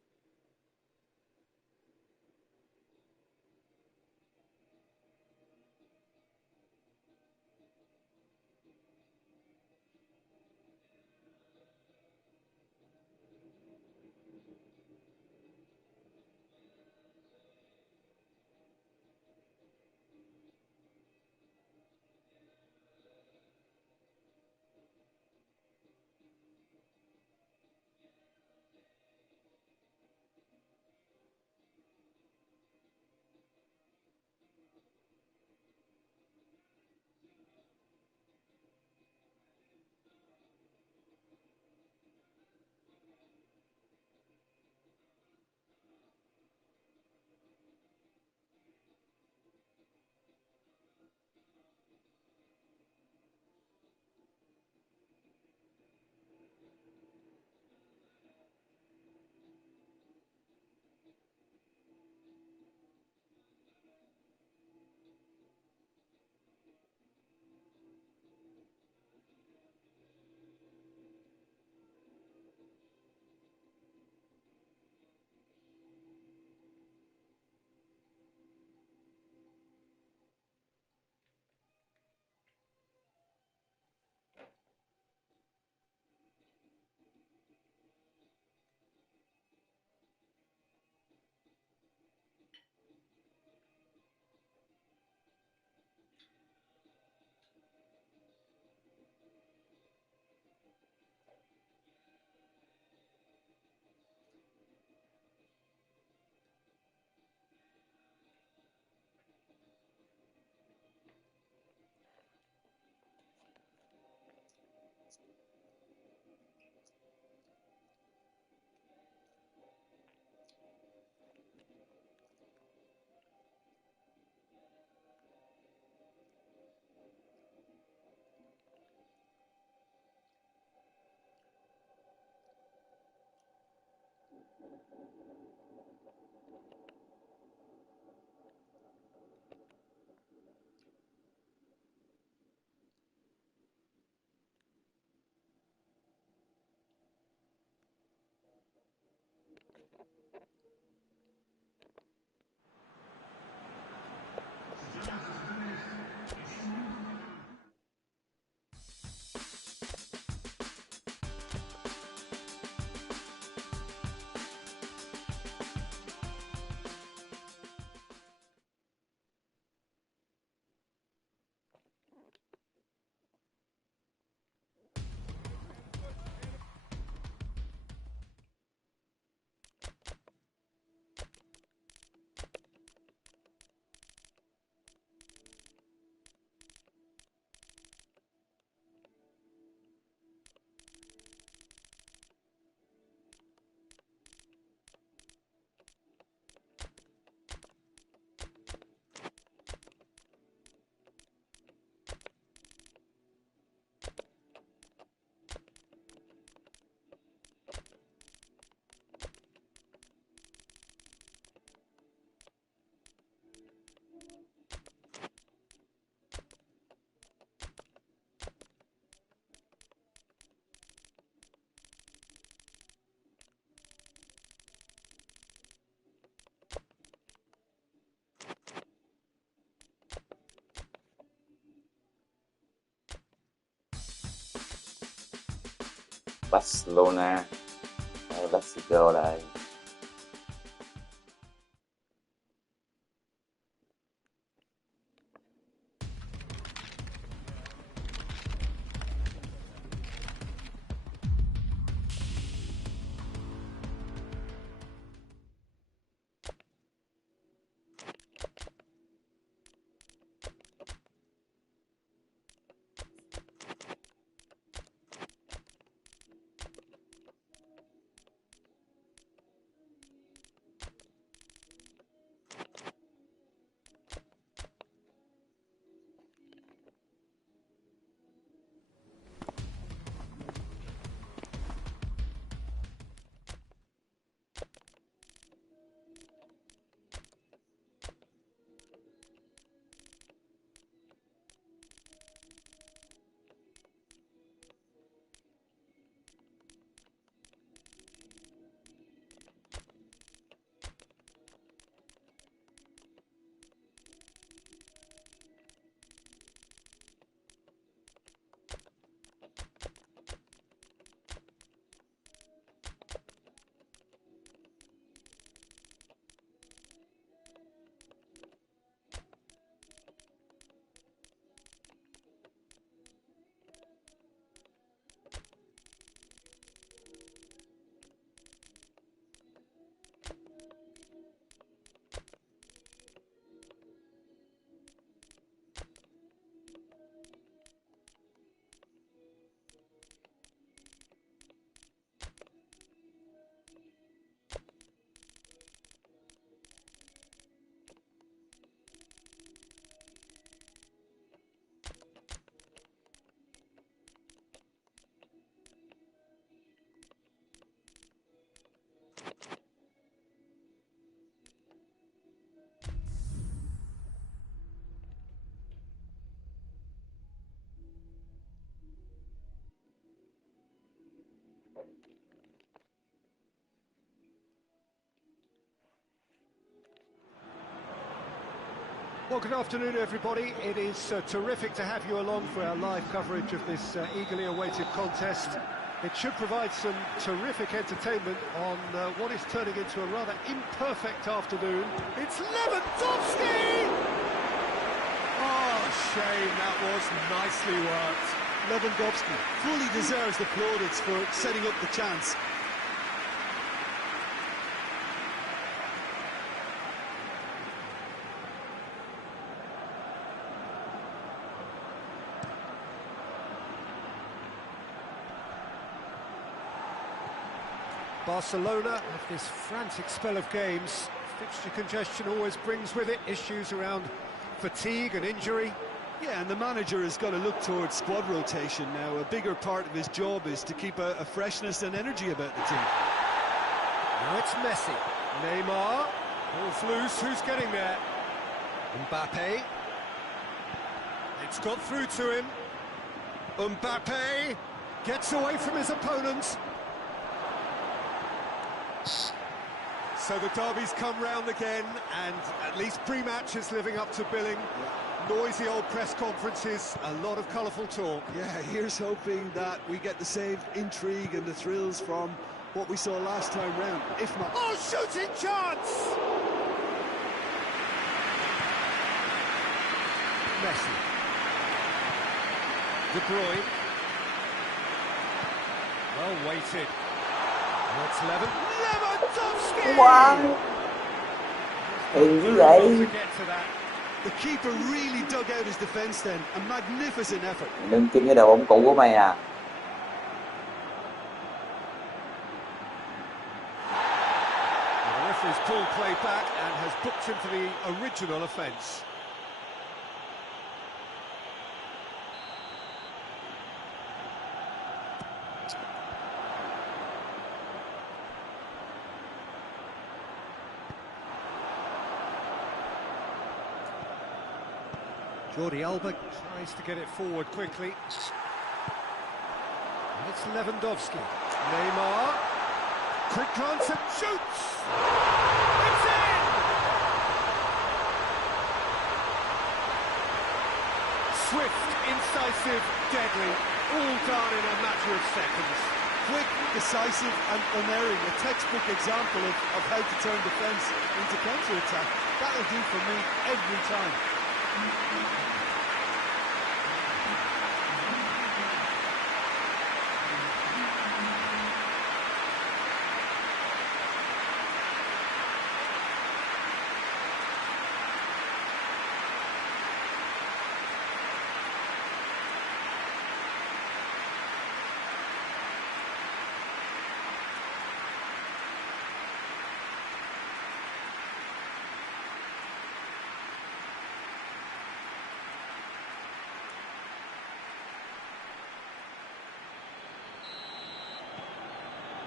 Barcelona hay Mexico đây. Well, good afternoon, everybody. It is terrific to have you along for our live coverage of this eagerly awaited contest. It should provide some terrific entertainment on what is turning into a rather imperfect afternoon. It's Lewandowski! Oh, shame, that was nicely worked. Lewandowski fully deserves the plaudits for setting up the chance. Barcelona have this frantic spell of games. Fixture congestion always brings with it issues around fatigue and injury. Yeah, and the manager has got to look towards squad rotation now. A bigger part of his job is to keep a freshness and energy about the team. Now it's Messi. Neymar. Ball's loose. Who's getting there? Mbappe. It's got through to him. Mbappe gets away from his opponent. So the derby's come round again, and at least pre-match is living up to billing. Noisy old press conferences, a lot of colourful talk. Yeah, here's hoping that we get the same intrigue and the thrills from what we saw last time round, if not... Oh, shooting chance! Messi. De Bruyne. Well weighted. It's Lewandowski! Wow. Hình như vậy. To get to that. The keeper really dug out his defence then. A magnificent effort. Nâng chân cái đầu bóng cũ của mày à? The referee's pulled play back and has booked him for the original offence. Jordi Alba tries to get it forward quickly. It's Lewandowski. Neymar. Quick glance and shoots! It's in! Swift, incisive, deadly. All done in a matter of seconds. quick, decisive and unerring. A textbook example of how to turn defence into counter-attack. That'll do for me every time.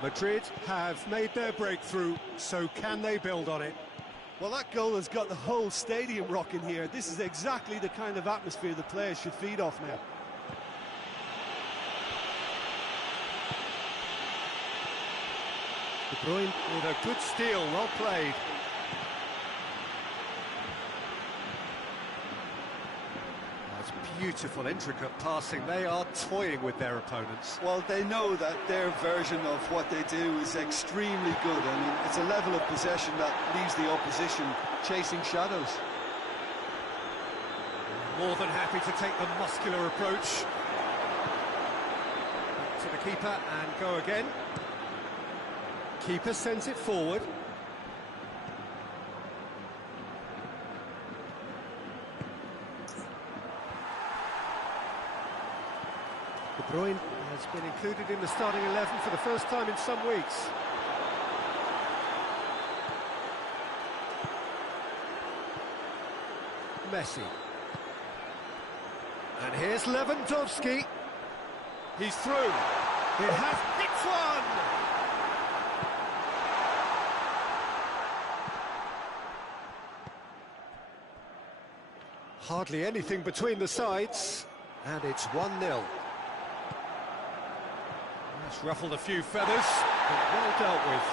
Madrid have made their breakthrough, so can they build on it? Well, that goal has got the whole stadium rocking here. This is exactly the kind of atmosphere the players should feed off now. De Bruyne with a good steal, well played. That's beautiful, intricate passing. They are toying with their opponents. Well, they know that their version of what they do is extremely good. I mean, it's a level of possession that leaves the opposition chasing shadows. More than happy to take the muscular approach. Back to the keeper and go again. Keeper sends it forward. De Bruyne has been included in the starting 11 for the first time in some weeks. Messi. And here's Lewandowski. He's through. It has hit one! Hardly anything between the sides, and it's 1-0. That's ruffled a few feathers, but well dealt with.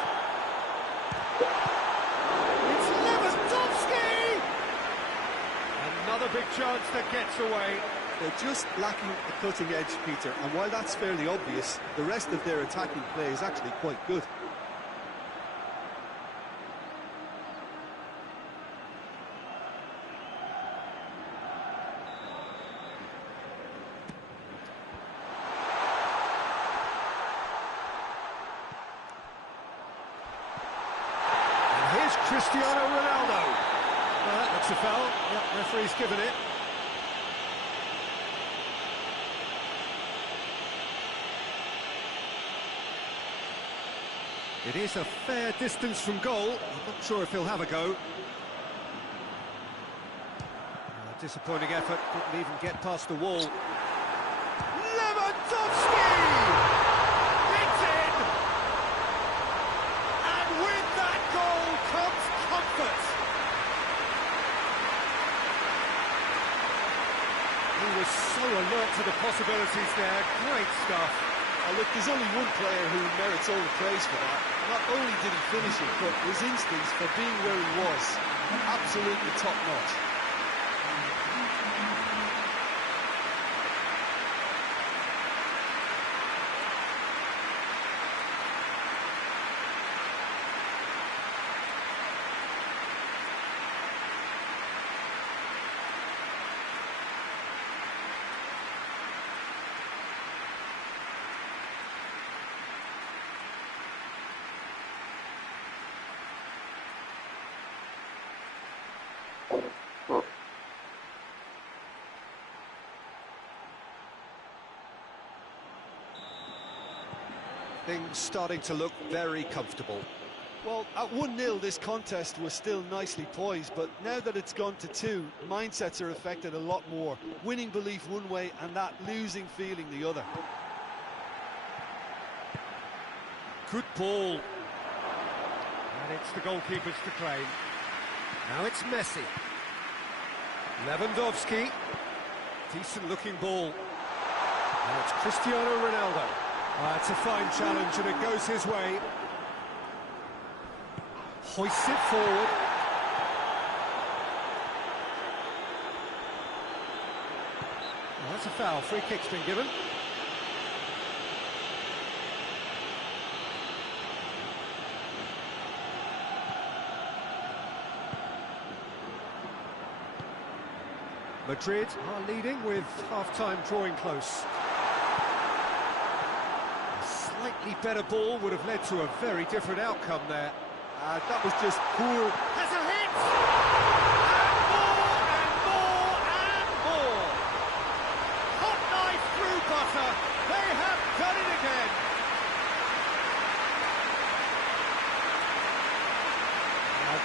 It's Lewandowski! Another big chance that gets away. They're just lacking a cutting edge, Peter, and while that's fairly obvious, the rest of their attacking play is actually quite good. Cristiano Ronaldo. Well, that looks a foul. Yep, referee's given it. It is a fair distance from goal. I'm not sure if he'll have a go. Disappointing effort, didn't even get past the wall. Lewandowski! It's in! And with that goal comes comfort. He was so alert to the possibilities there. Great stuff. Look, there's only one player who merits all the praise for that. Not only did he finish it, but his instincts for being where he was, absolutely top-notch. Things starting to look very comfortable. Well, at 1-0 this contest was still nicely poised, but now that it's gone to 2, mindsets are affected a lot more. Winning belief one way and that losing feeling the other. Good ball. And it's the goalkeepers to claim. Now it's Messi. Lewandowski. Decent looking ball. Now it's Cristiano Ronaldo. It's a fine challenge and it goes his way. Hoists it forward. That's a foul. Free kick's been given. Madrid are leading with half-time drawing close. A slightly better ball would have led to a very different outcome there. That was just poor. Has a hit! And more, and more, and more! Hot knife through butter. They have done it again.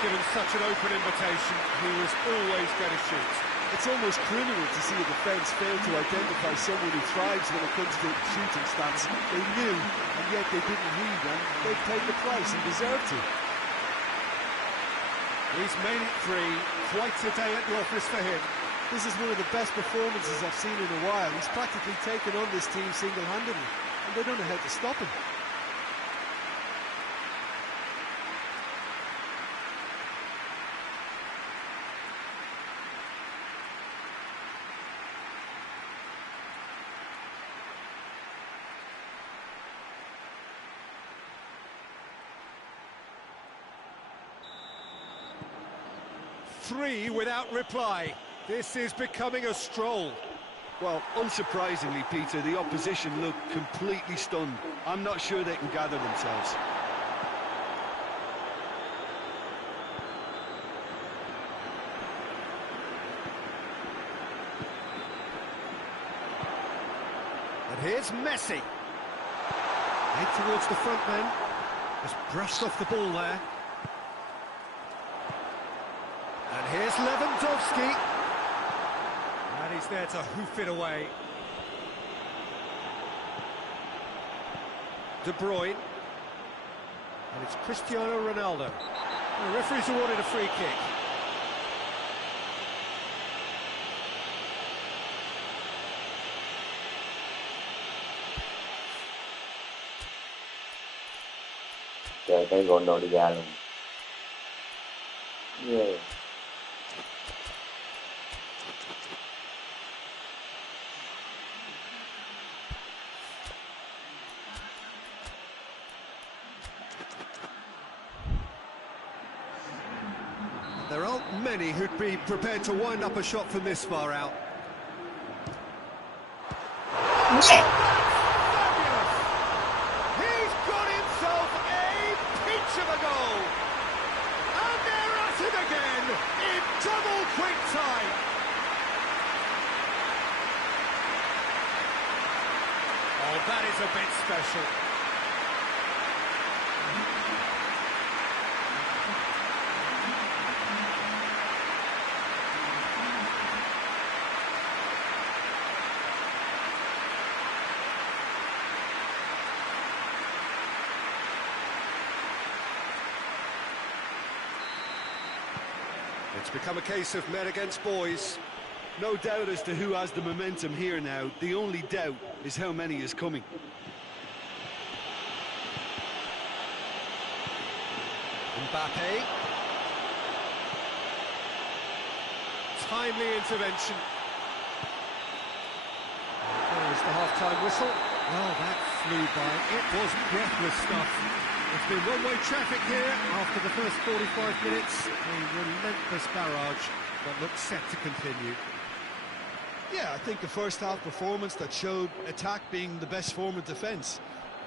Given such an open invitation, he was always going to shoot. It's almost criminal to see a defence fail to identify someone who thrives when it comes to shooting stats. They knew, and yet they didn't read, and they paid the price and deserved to. He's made it three. Quite a day at the office for him. This is one of the best performances I've seen in a while. He's practically taken on this team single-handedly, and they don't know how to stop him. Three without reply. This is becoming a stroll. Well, unsurprisingly, Peter, the opposition look completely stunned. I'm not sure they can gather themselves. And here's Messi. Head towards the front men. Just brushed off the ball there. And here's Lewandowski. And he's there to hoof it away. De Bruyne. And it's Cristiano Ronaldo. The referee's awarded a free kick. Chơi cái Ronaldo đi ra luôn. Yeah. There aren't many who'd be prepared to wind up a shot from this far out. Fabulous! He's got himself a peach of a goal! And they're at it again in double quick time! Oh, that is a bit special. It's become a case of men against boys. No doubt as to who has the momentum here now. The only doubt is how many is coming. Mbappe. Timely intervention. There is the half-time whistle. Well, that flew by. It was breathless stuff. It's been one-way traffic here after the first 45 minutes. A relentless barrage that looks set to continue. Yeah, I think the first half performance that showed attack being the best form of defence.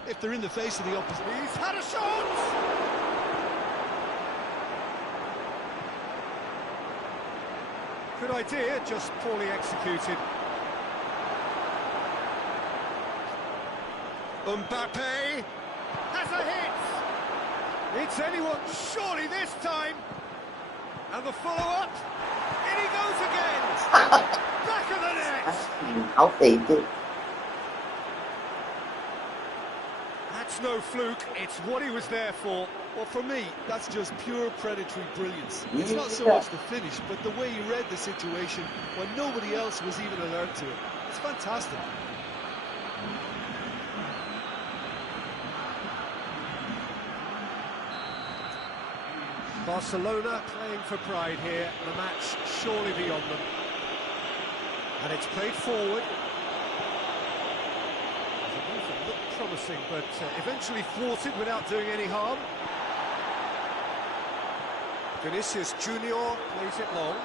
If they're in the face of the opposition... He's had a shot! Good idea, just poorly executed. Mbappe has a hit! It's anyone, surely this time! And the follow-up, in he goes again! Back of the net! Áo tiền chứ. That's no fluke, it's what he was there for. Well, for me, that's just pure predatory brilliance. It's not so much the finish, but the way he read the situation when nobody else was even alert to it. It's fantastic. Barcelona playing for pride here, the match surely beyond them. And it's played forward. It looked promising, but eventually thwarted without doing any harm. Vinicius Junior plays it long.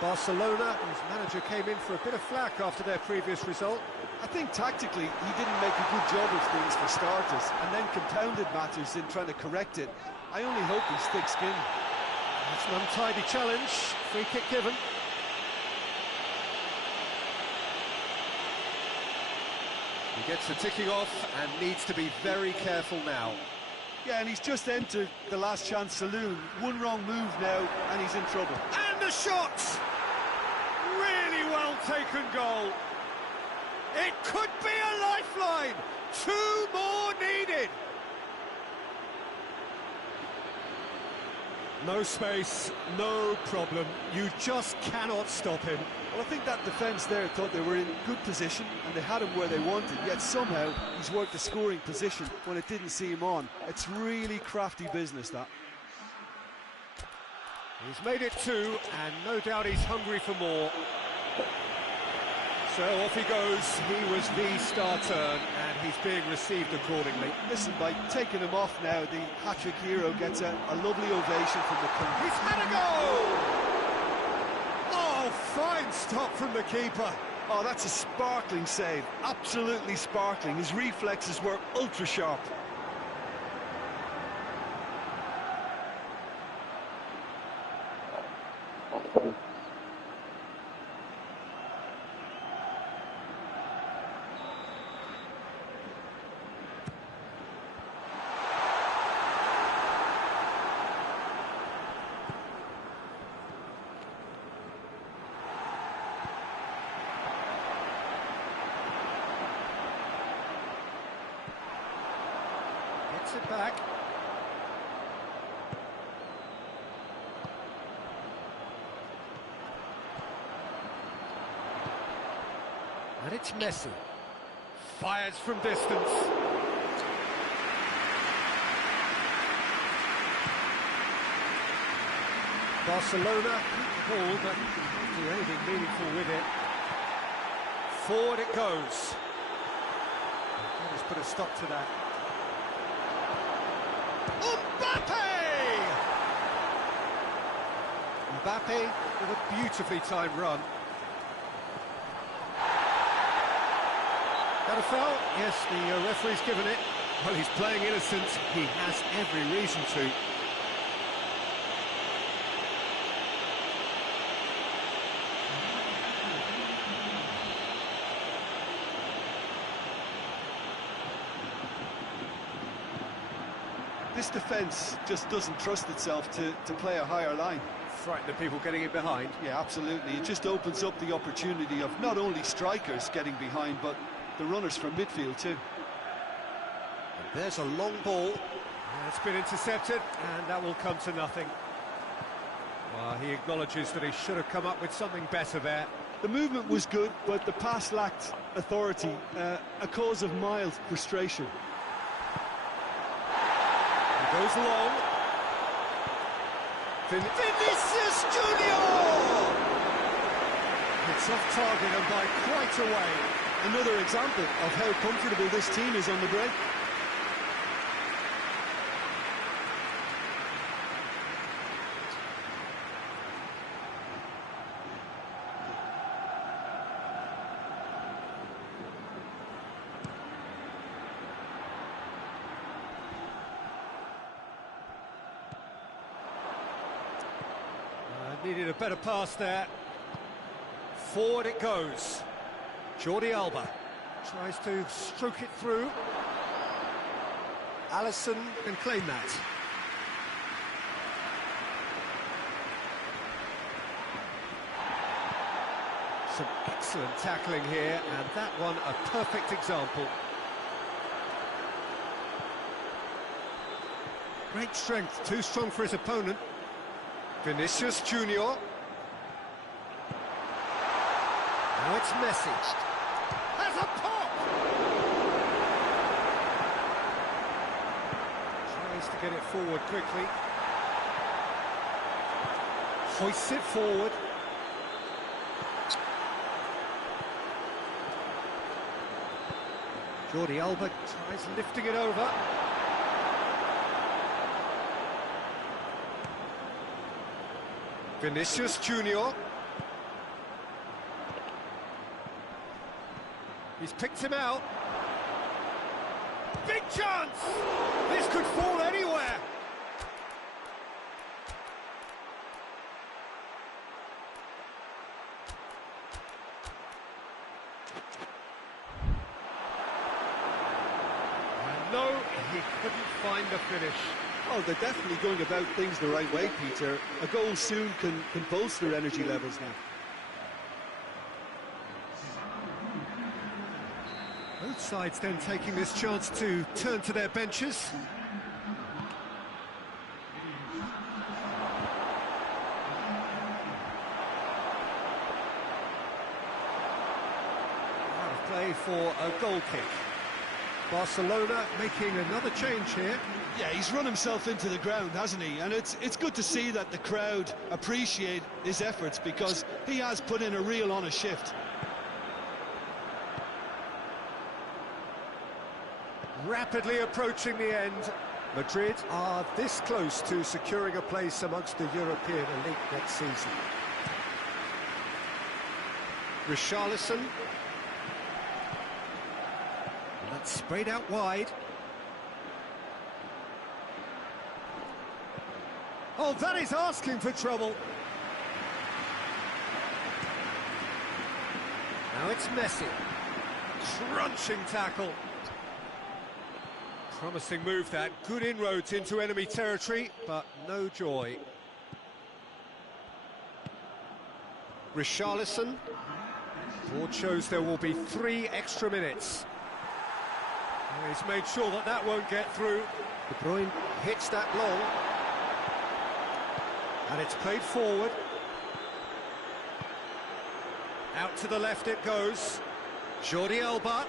Barcelona, whose manager came in for a bit of flack after their previous result. I think tactically he didn't make a good job of things for starters, and then compounded matters in trying to correct it. I only hope he's thick-skinned. That's an untidy challenge. Free kick given. He gets the ticking off and needs to be very careful now. Yeah, and he's just entered the last chance saloon. One wrong move now, and he's in trouble. And the shot! Really well taken goal. It could be a lifeline. 2 more needed. No space, no problem. You just cannot stop him. Well, I think that defence there thought they were in good position and they had him where they wanted, yet somehow he's worked the scoring position when it didn't see him on. It's really crafty business, that. He's made it 2, and no doubt he's hungry for more. So off he goes. He was the star turn, and he's being received accordingly. Listen, by taking him off now, the hat-trick hero gets a lovely ovation from the crowd. He's had a goal! Oh, fine stop from the keeper. Oh, that's a sparkling save. Absolutely sparkling. His reflexes were ultra-sharp. Gets it back. And it's Messi. Fires from distance. Barcelona keep the ball, but can't do anything meaningful with it. Forward it goes. Let us put a stop to that. Mbappe with a beautifully timed run. Got a foul? Yes, the referee's given it. Well, he's playing innocent. He has every reason to. This defence just doesn't trust itself to play a higher line. Frighten the people getting in behind. Yeah, absolutely. It just opens up the opportunity of not only strikers getting behind, but the runners from midfield too. And there's a long ball. It's been intercepted, and that will come to nothing. Well, he acknowledges that he should have come up with something better there. The movement was good, but the pass lacked authority, a cause of mild frustration. He goes long. Vinicius Junior! It's off target and by quite a way. Another example of how comfortable this team is on the break. Needed a better pass there. Forward it goes. Jordi Alba tries to stroke it through. Alisson can claim that. Some excellent tackling here, and that one a perfect example. Great strength, too strong for his opponent. Vinicius Junior. Now it's Messi. Has a pop! Tries to get it forward quickly. Hoists it forward. Jordi Alba tries lifting it over. Vinicius Junior. He's picked him out. Big chance! This could fall anywhere. And no, he couldn't find the finish. Oh, they're definitely going about things the right way, Peter. A goal soon can boost their energy levels now. Both sides then taking this chance to turn to their benches. Out of play for a goal kick. Barcelona making another change here. Yeah, he's run himself into the ground, hasn't he? And it's good to see that the crowd appreciate his efforts, because he has put in a real honest shift. Rapidly approaching the end. Madrid are this close to securing a place amongst the European elite next season. Richarlison. And that's sprayed out wide. Oh, that is asking for trouble. Now it's Messi. Crunching tackle. Promising move that, good inroads into enemy territory, but no joy. Richarlison. Board shows there will be 3 extra minutes. And he's made sure that that won't get through. De Bruyne hits that long. And it's played forward. Out to the left it goes. Jordi Alba.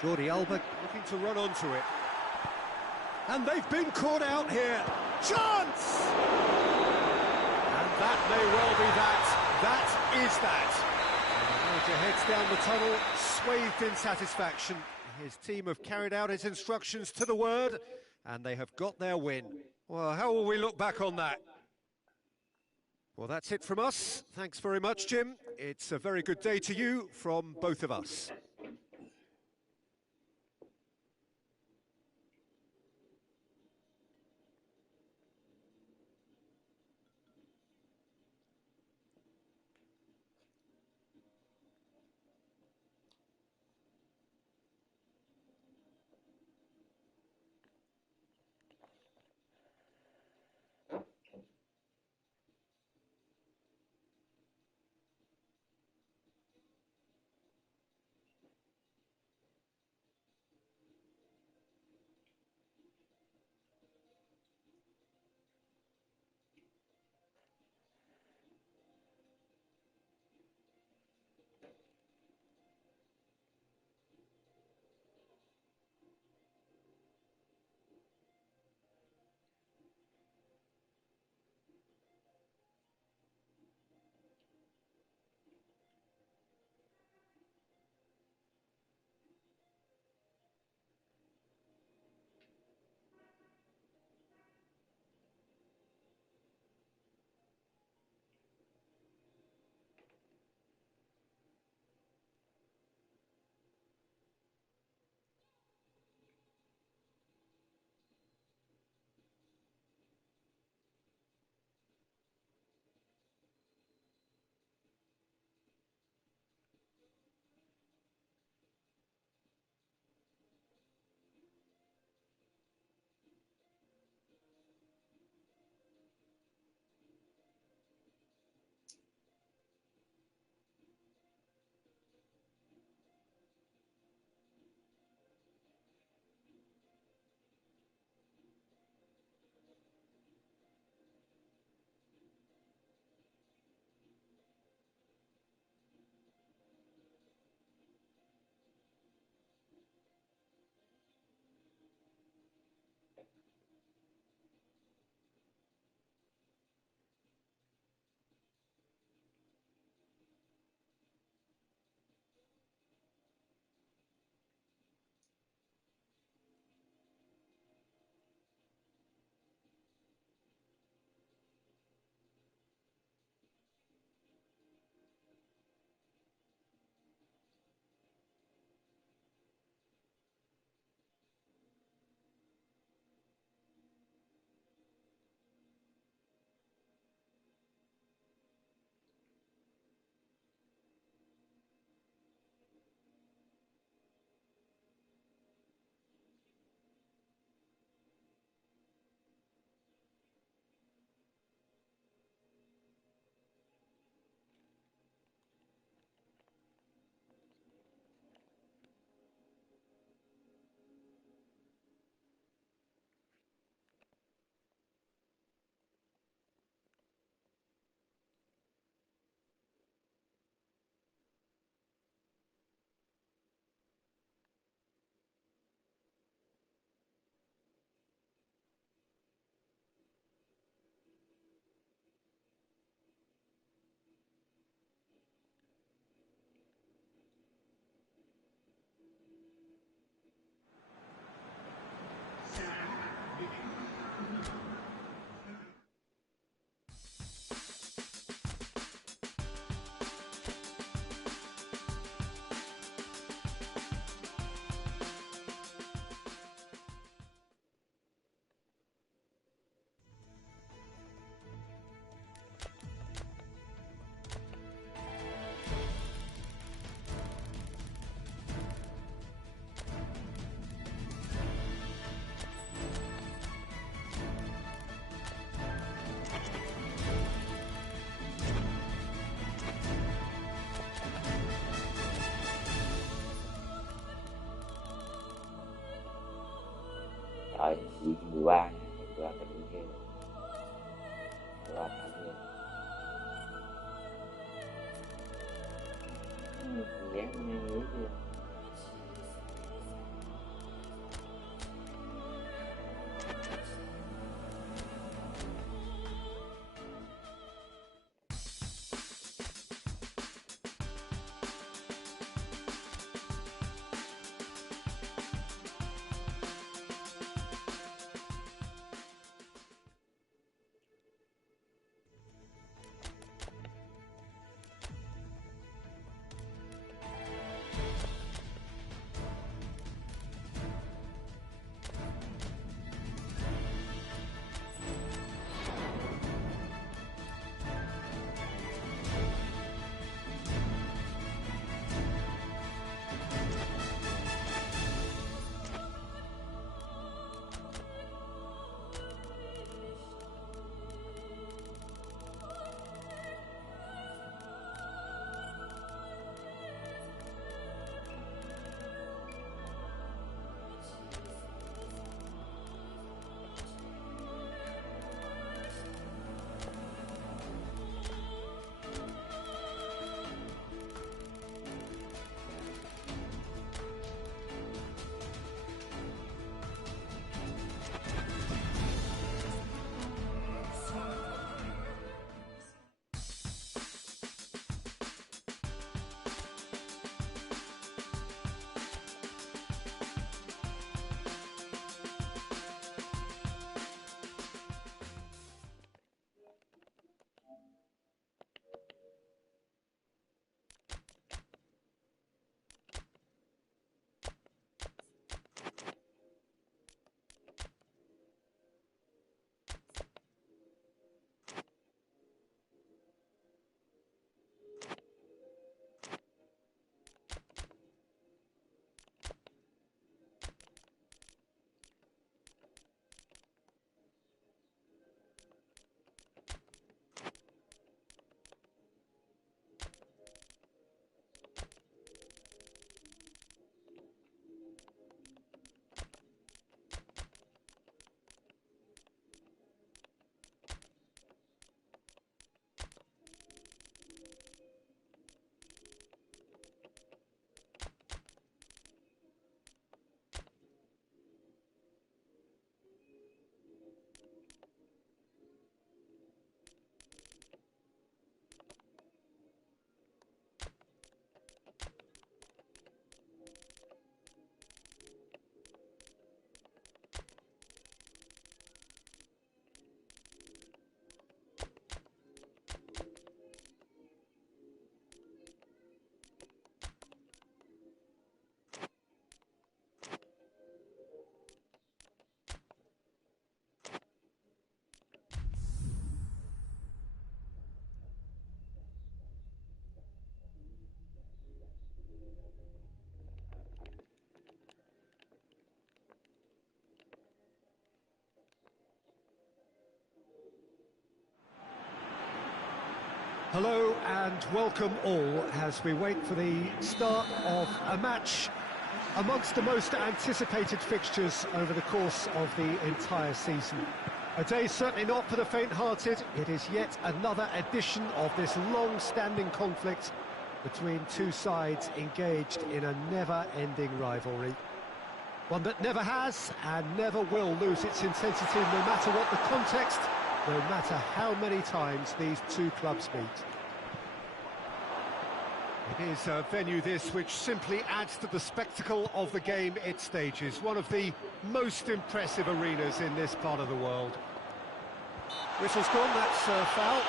Jordi Alba looking to run onto it. And they've been caught out here. Chance! And that may well be that. That is that. And the manager heads down the tunnel, swathed in satisfaction. His team have carried out his instructions to the word, and they have got their win. Well, how will we look back on that? Well, that's it from us. Thanks very much, Jim. It's a very good day to you from both of us. vị 13 nha, qua trận đấu kia 13 tháng kia dán nghĩ chưa. Hello and welcome all as we wait for the start of a match amongst the most anticipated fixtures over the course of the entire season. A day certainly not for the faint-hearted. It is yet another edition of this long-standing conflict between two sides engaged in a never-ending rivalry. One that never has and never will lose its intensity no matter what the context, no matter how many times these two clubs meet. It is a venue this which simply adds to the spectacle of the game it stages. One of the most impressive arenas in this part of the world. Whistle's gone, that's a foul.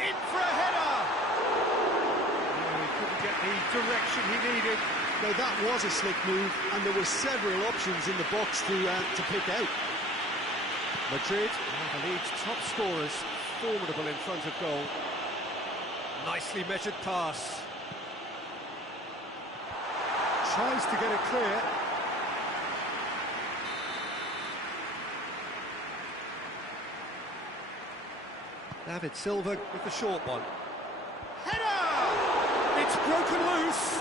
In for a header! No, he couldn't get the direction he needed. Now that was a slick move, and there were several options in the box to pick out. Madrid, one of the league's top scorers, formidable in front of goal. Nicely measured pass. Tries to get it clear. David Silva with the short one. It's broken loose.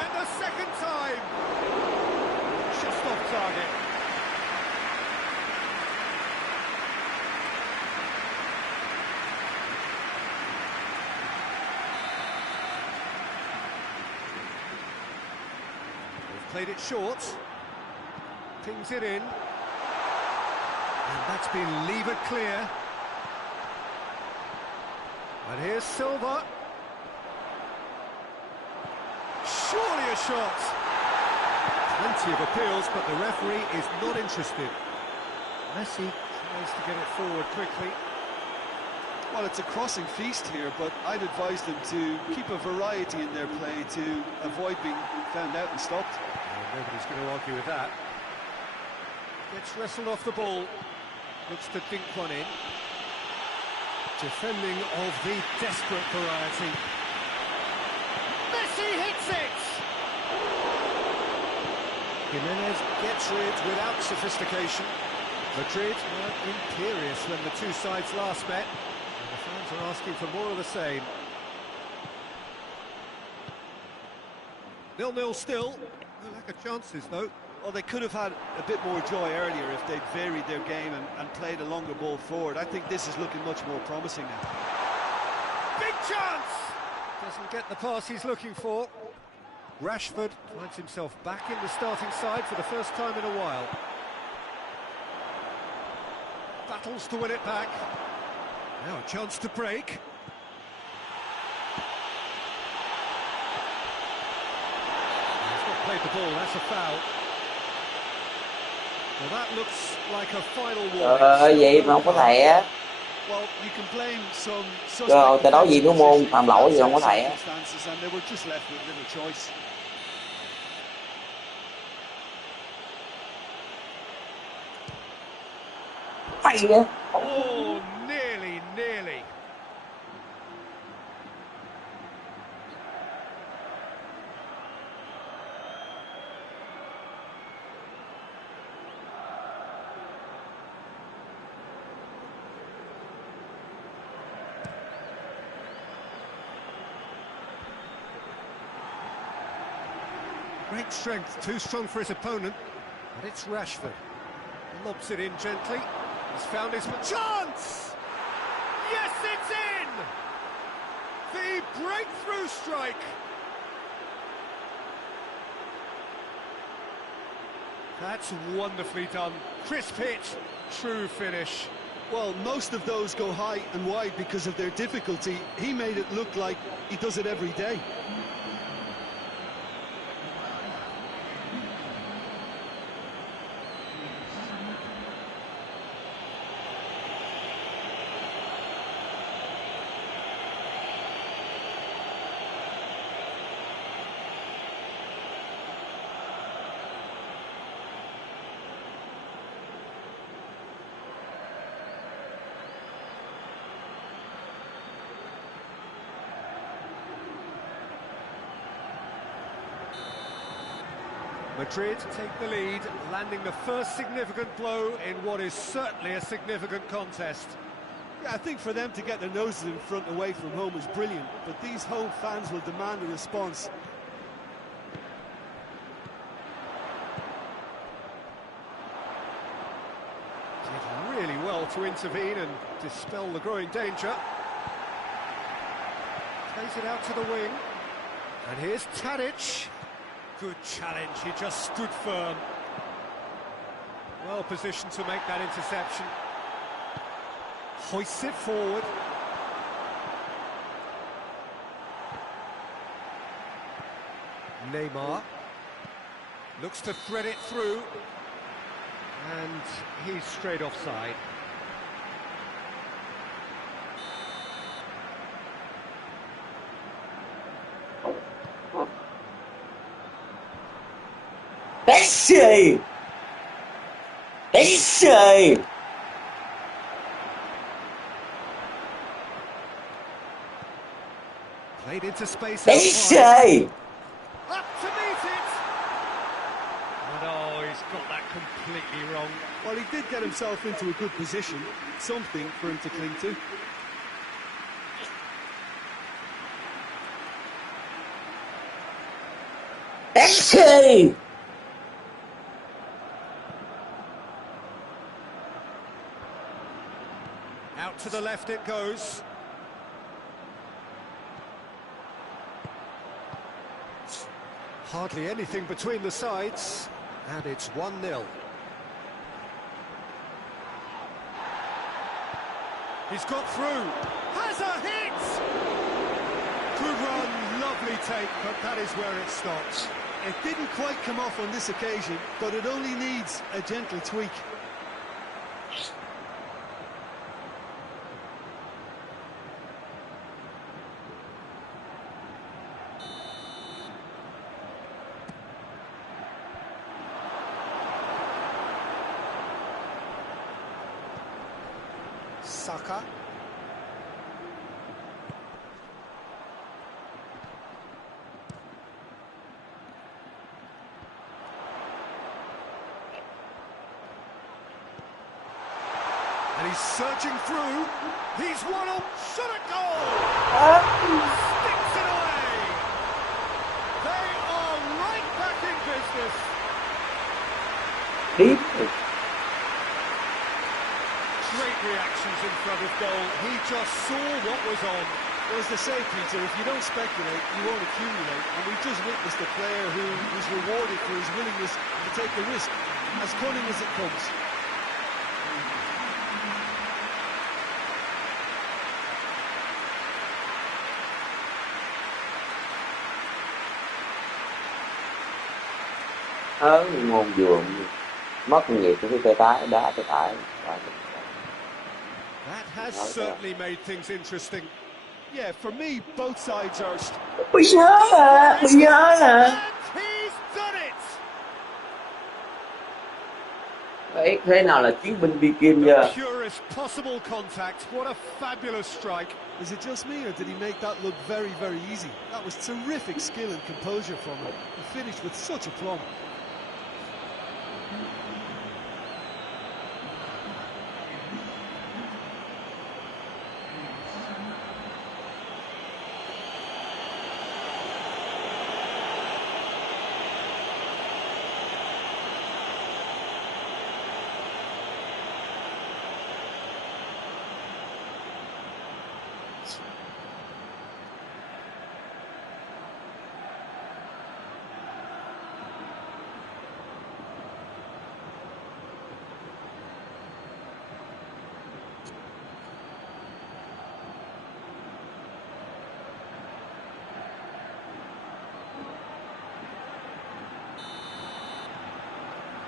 And a second time. Just off target. They've played it short. Pings it in. And that's been levered clear. And here's Silva. Surely a shot. Plenty of appeals, but the referee is not interested. Messi tries to get it forward quickly. Well, it's a crossing feast here, but I'd advise them to keep a variety in their play to avoid being found out and stopped. Well, nobody's going to argue with that. Gets wrestled off the ball. Looks to dink one in. Defending of the desperate variety. Messi hits it! Jimenez gets rid without sophistication. Madrid were imperious when the two sides last met. And the fans are asking for more of the same. 0-0 still. No lack of chances, though. Well, they could have had a bit more joy earlier if they'd varied their game and played a longer ball forward. I think this is looking much more promising now. Big chance! Doesn't get the pass he's looking for. Rashford finds himself back in the starting side for the first time in a while. Battles to win it back. Now a chance to break. He's not played the ball, that's a foul. Well, that looks like a final warning. Vậy mà không có thẻ. Well, you can blame some Rồi, tại đó gì đúng môn phạm lỗi gì không có thẻ. and they were just left with little choice. Hay vậy. Oh, nearly. Great strength, too strong for his opponent, but it's Rashford. Lobs it in gently. He's found his chance! Yes, it's in! The breakthrough strike! That's wonderfully done. Crisp hit, true finish. Well, most of those go high and wide because of their difficulty. He made it look like he does it every day. Madrid take the lead, landing the first significant blow in what is certainly a significant contest. Yeah, I think for them to get their noses in front away from home is brilliant, but these home fans will demand a response. Did really well to intervene and dispel the growing danger. Plays it out to the wing. And here's Tadic. Good challenge, he just stood firm. Well positioned to make that interception. Hoists it forward. Neymar looks to thread it through. And he's straight offside. Messi! Messi! Played into space. Messi! Up to meet it! And oh, he's got that completely wrong. Well, he did get himself into a good position, something for him to cling to. Messi. Out to the left it goes. Hardly anything between the sides, and it's 1-0. He's got through. Has a hit! Good run, lovely take, but that is where it stops. It didn't quite come off on this occasion, but it only needs a gentle tweak. Saka. And he's searching through. He's won up. Shot a goal! Sticks it away! They are right back in business. Deep. Great reactions in front of goal. He just saw what was on. Well, as they say, Peter, if you don't speculate, you won't accumulate. And we've just witnessed a player who was rewarded for his willingness to take the risk, as cunning as it comes. Ngon vừa mất nhịp cái tay trái đá tay phải. That has certainly made things interesting. Yeah, for me, both sides are... Bị nhớ à, bị nhớ à. And he's done it! Vậy thế nào là chiến binh vi kim giờ? The purest possible contact. What a fabulous strike. Is it just me, or did he make that look very, very easy? That was terrific skill and composure from him. He finished with such aplomb.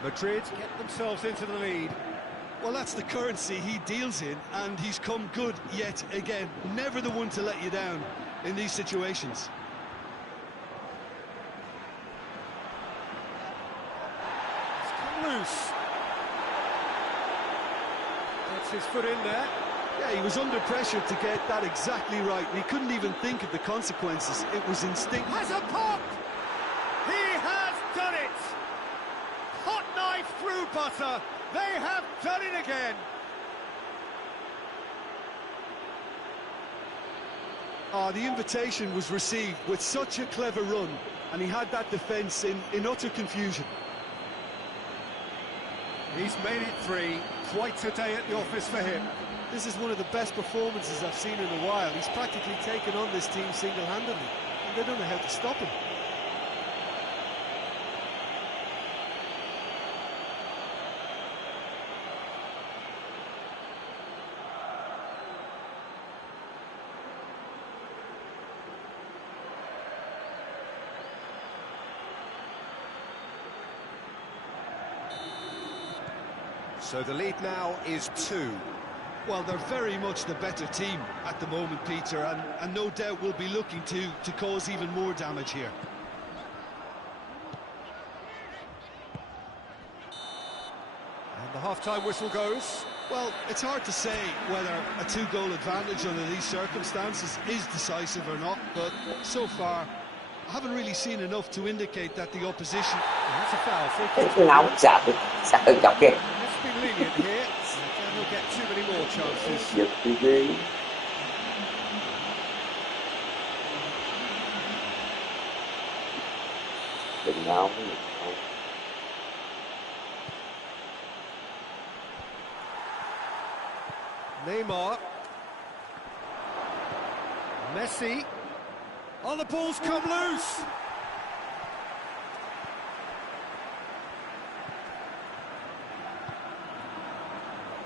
Madrid get themselves into the lead. Well, that's the currency he deals in, and he's come good yet again. Never the one to let you down in these situations. It's come loose. Gets his foot in there. Yeah, he was under pressure to get that exactly right, and he couldn't even think of the consequences. It was instinct. Has a pop! He has done it! Hot knife through butter. They have done it again. The invitation was received with such a clever run, and he had that defence in utter confusion. He's made it 3. Quite a day at the office for him. This is one of the best performances I've seen in a while. He's practically taken on this team single-handedly, and they don't know how to stop him. So the lead now is 2. Well, they're very much the better team at the moment, Peter, and no doubt will be looking to cause even more damage here. And the half-time whistle goes. Well, it's hard to say whether a 2-goal advantage under these circumstances is decisive or not, but so far, I haven't really seen enough to indicate that the opposition... That's a foul. Free kick. Nóng sợ chọc kìa. Let's be lenient here. And he'll get too many more chances. Giật đi đi. đừng nhau mới được thôi. Neymar. Messi. Oh, the ball's come loose.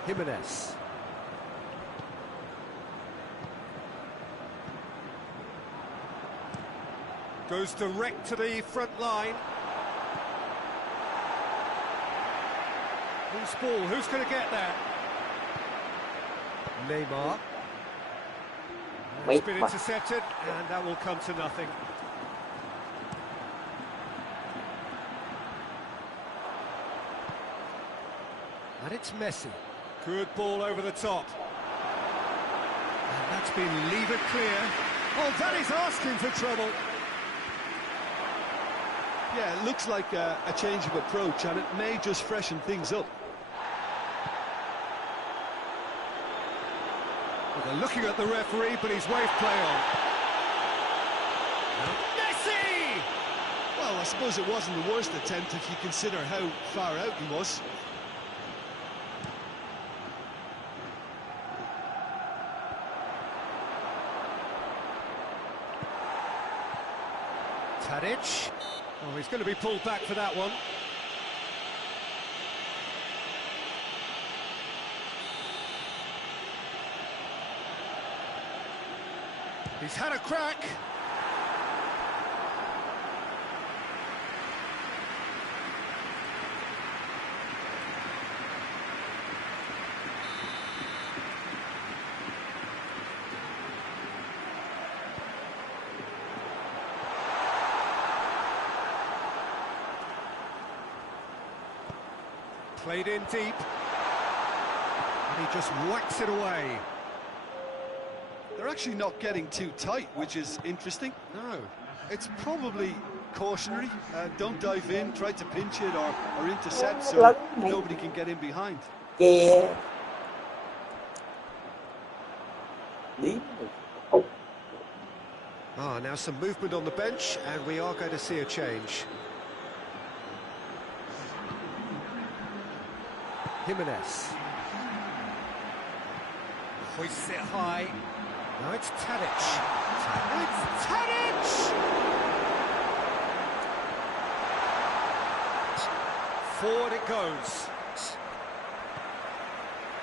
Jimenez. Goes direct to the front line. Who's ball? Who's going to get that? Neymar. It's been intercepted, and that will come to nothing. And it's Messi. Good ball over the top. And that's been levered clear. Oh, that is asking for trouble. Yeah, it looks like a change of approach, and it may just freshen things up. Well, they're looking at the referee, but he's waved play on. Messi! Well, I suppose it wasn't the worst attempt if you consider how far out he was. Tadic. Oh, he's going to be pulled back for that one. He's had a crack. Played in deep. And he just whacks it away. They're actually not getting too tight, which is interesting. No. It's probably cautionary. Don't dive in, try to pinch it or intercept so nobody can get in behind. Yeah. Ah, now some movement on the bench, and we are going to see a change. Jimenez. Hoists it high. Now it's Tadic. It's Tadic! Forward it goes.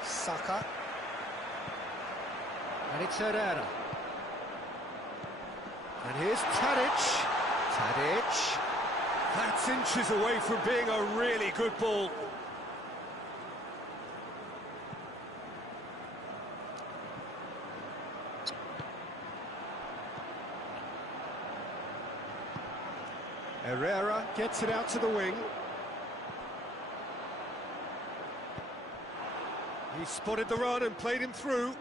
Saka. And it's Herrera. And here's Tadic. Tadic. That's inches away from being a really good ball. Herrera gets it out to the wing. He spotted the run and played him through.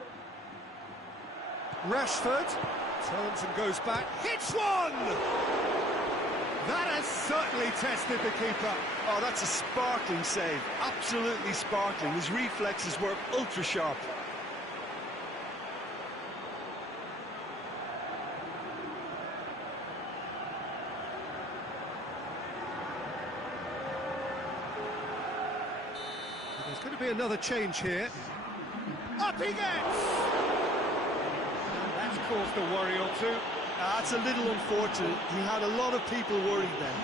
Rashford turns and goes back, hits one! That has certainly tested the keeper. Oh, that's a sparkling save, absolutely sparkling. His reflexes were ultra sharp. There's going to be another change here. Up he gets! And that's caused a worry or two. That's a little unfortunate. He had a lot of people worried then.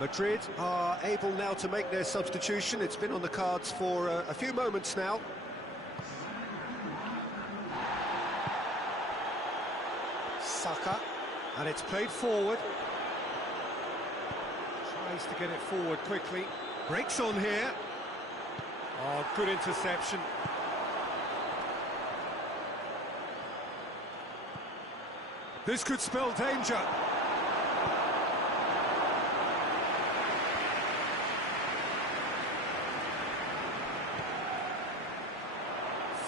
Madrid are able now to make their substitution. It's been on the cards for a few moments now. Saka, and it's played forward. Tries to get it forward quickly. Breaks on here. Oh, good interception. This could spell danger.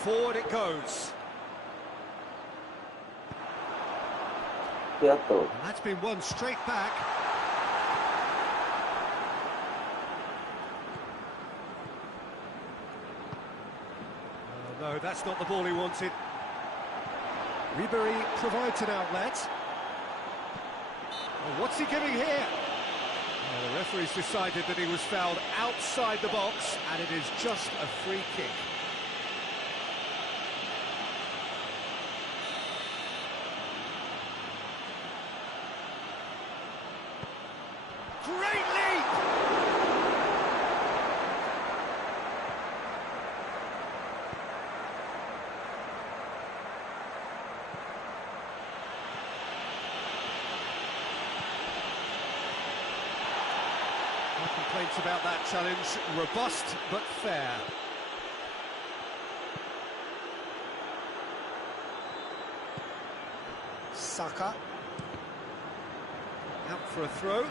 Forward it goes. And that's been won straight back. No, that's not the ball he wanted. Ribery provides an outlet. Oh, what's he giving here? Oh, the referee's decided that he was fouled outside the box, and it is just a free kick. Great leap! No complaints about that challenge. Robust but fair. Saka. Out for a throw.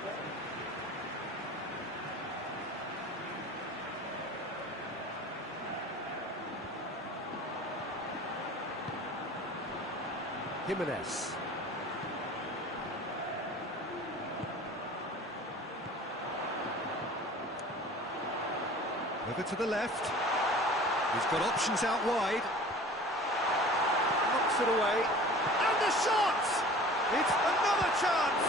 Jimenez. Over to the left. He's got options out wide. Knocks it away. And the shot! It's another chance!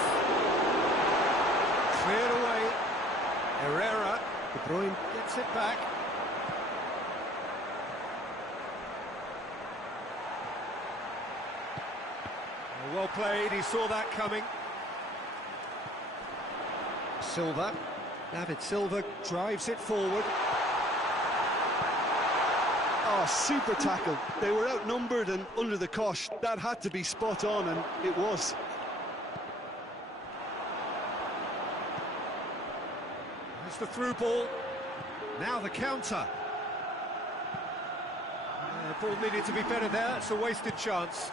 Cleared away. Herrera. De Bruyne gets it back. Well played, he saw that coming. Silva. David Silva drives it forward. Oh, super tackle. They were outnumbered and under the cosh. That had to be spot on, and it was. There's the through ball. Now the counter. The ball needed to be better there. It's a wasted chance.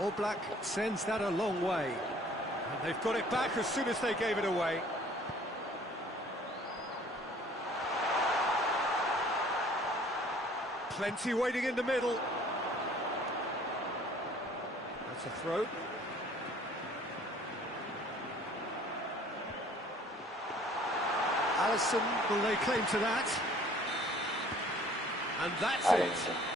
Oblak sends that a long way. And they've got it back as soon as they gave it away. Plenty waiting in the middle. That's a throw. Alisson will lay claim to that. And that's it.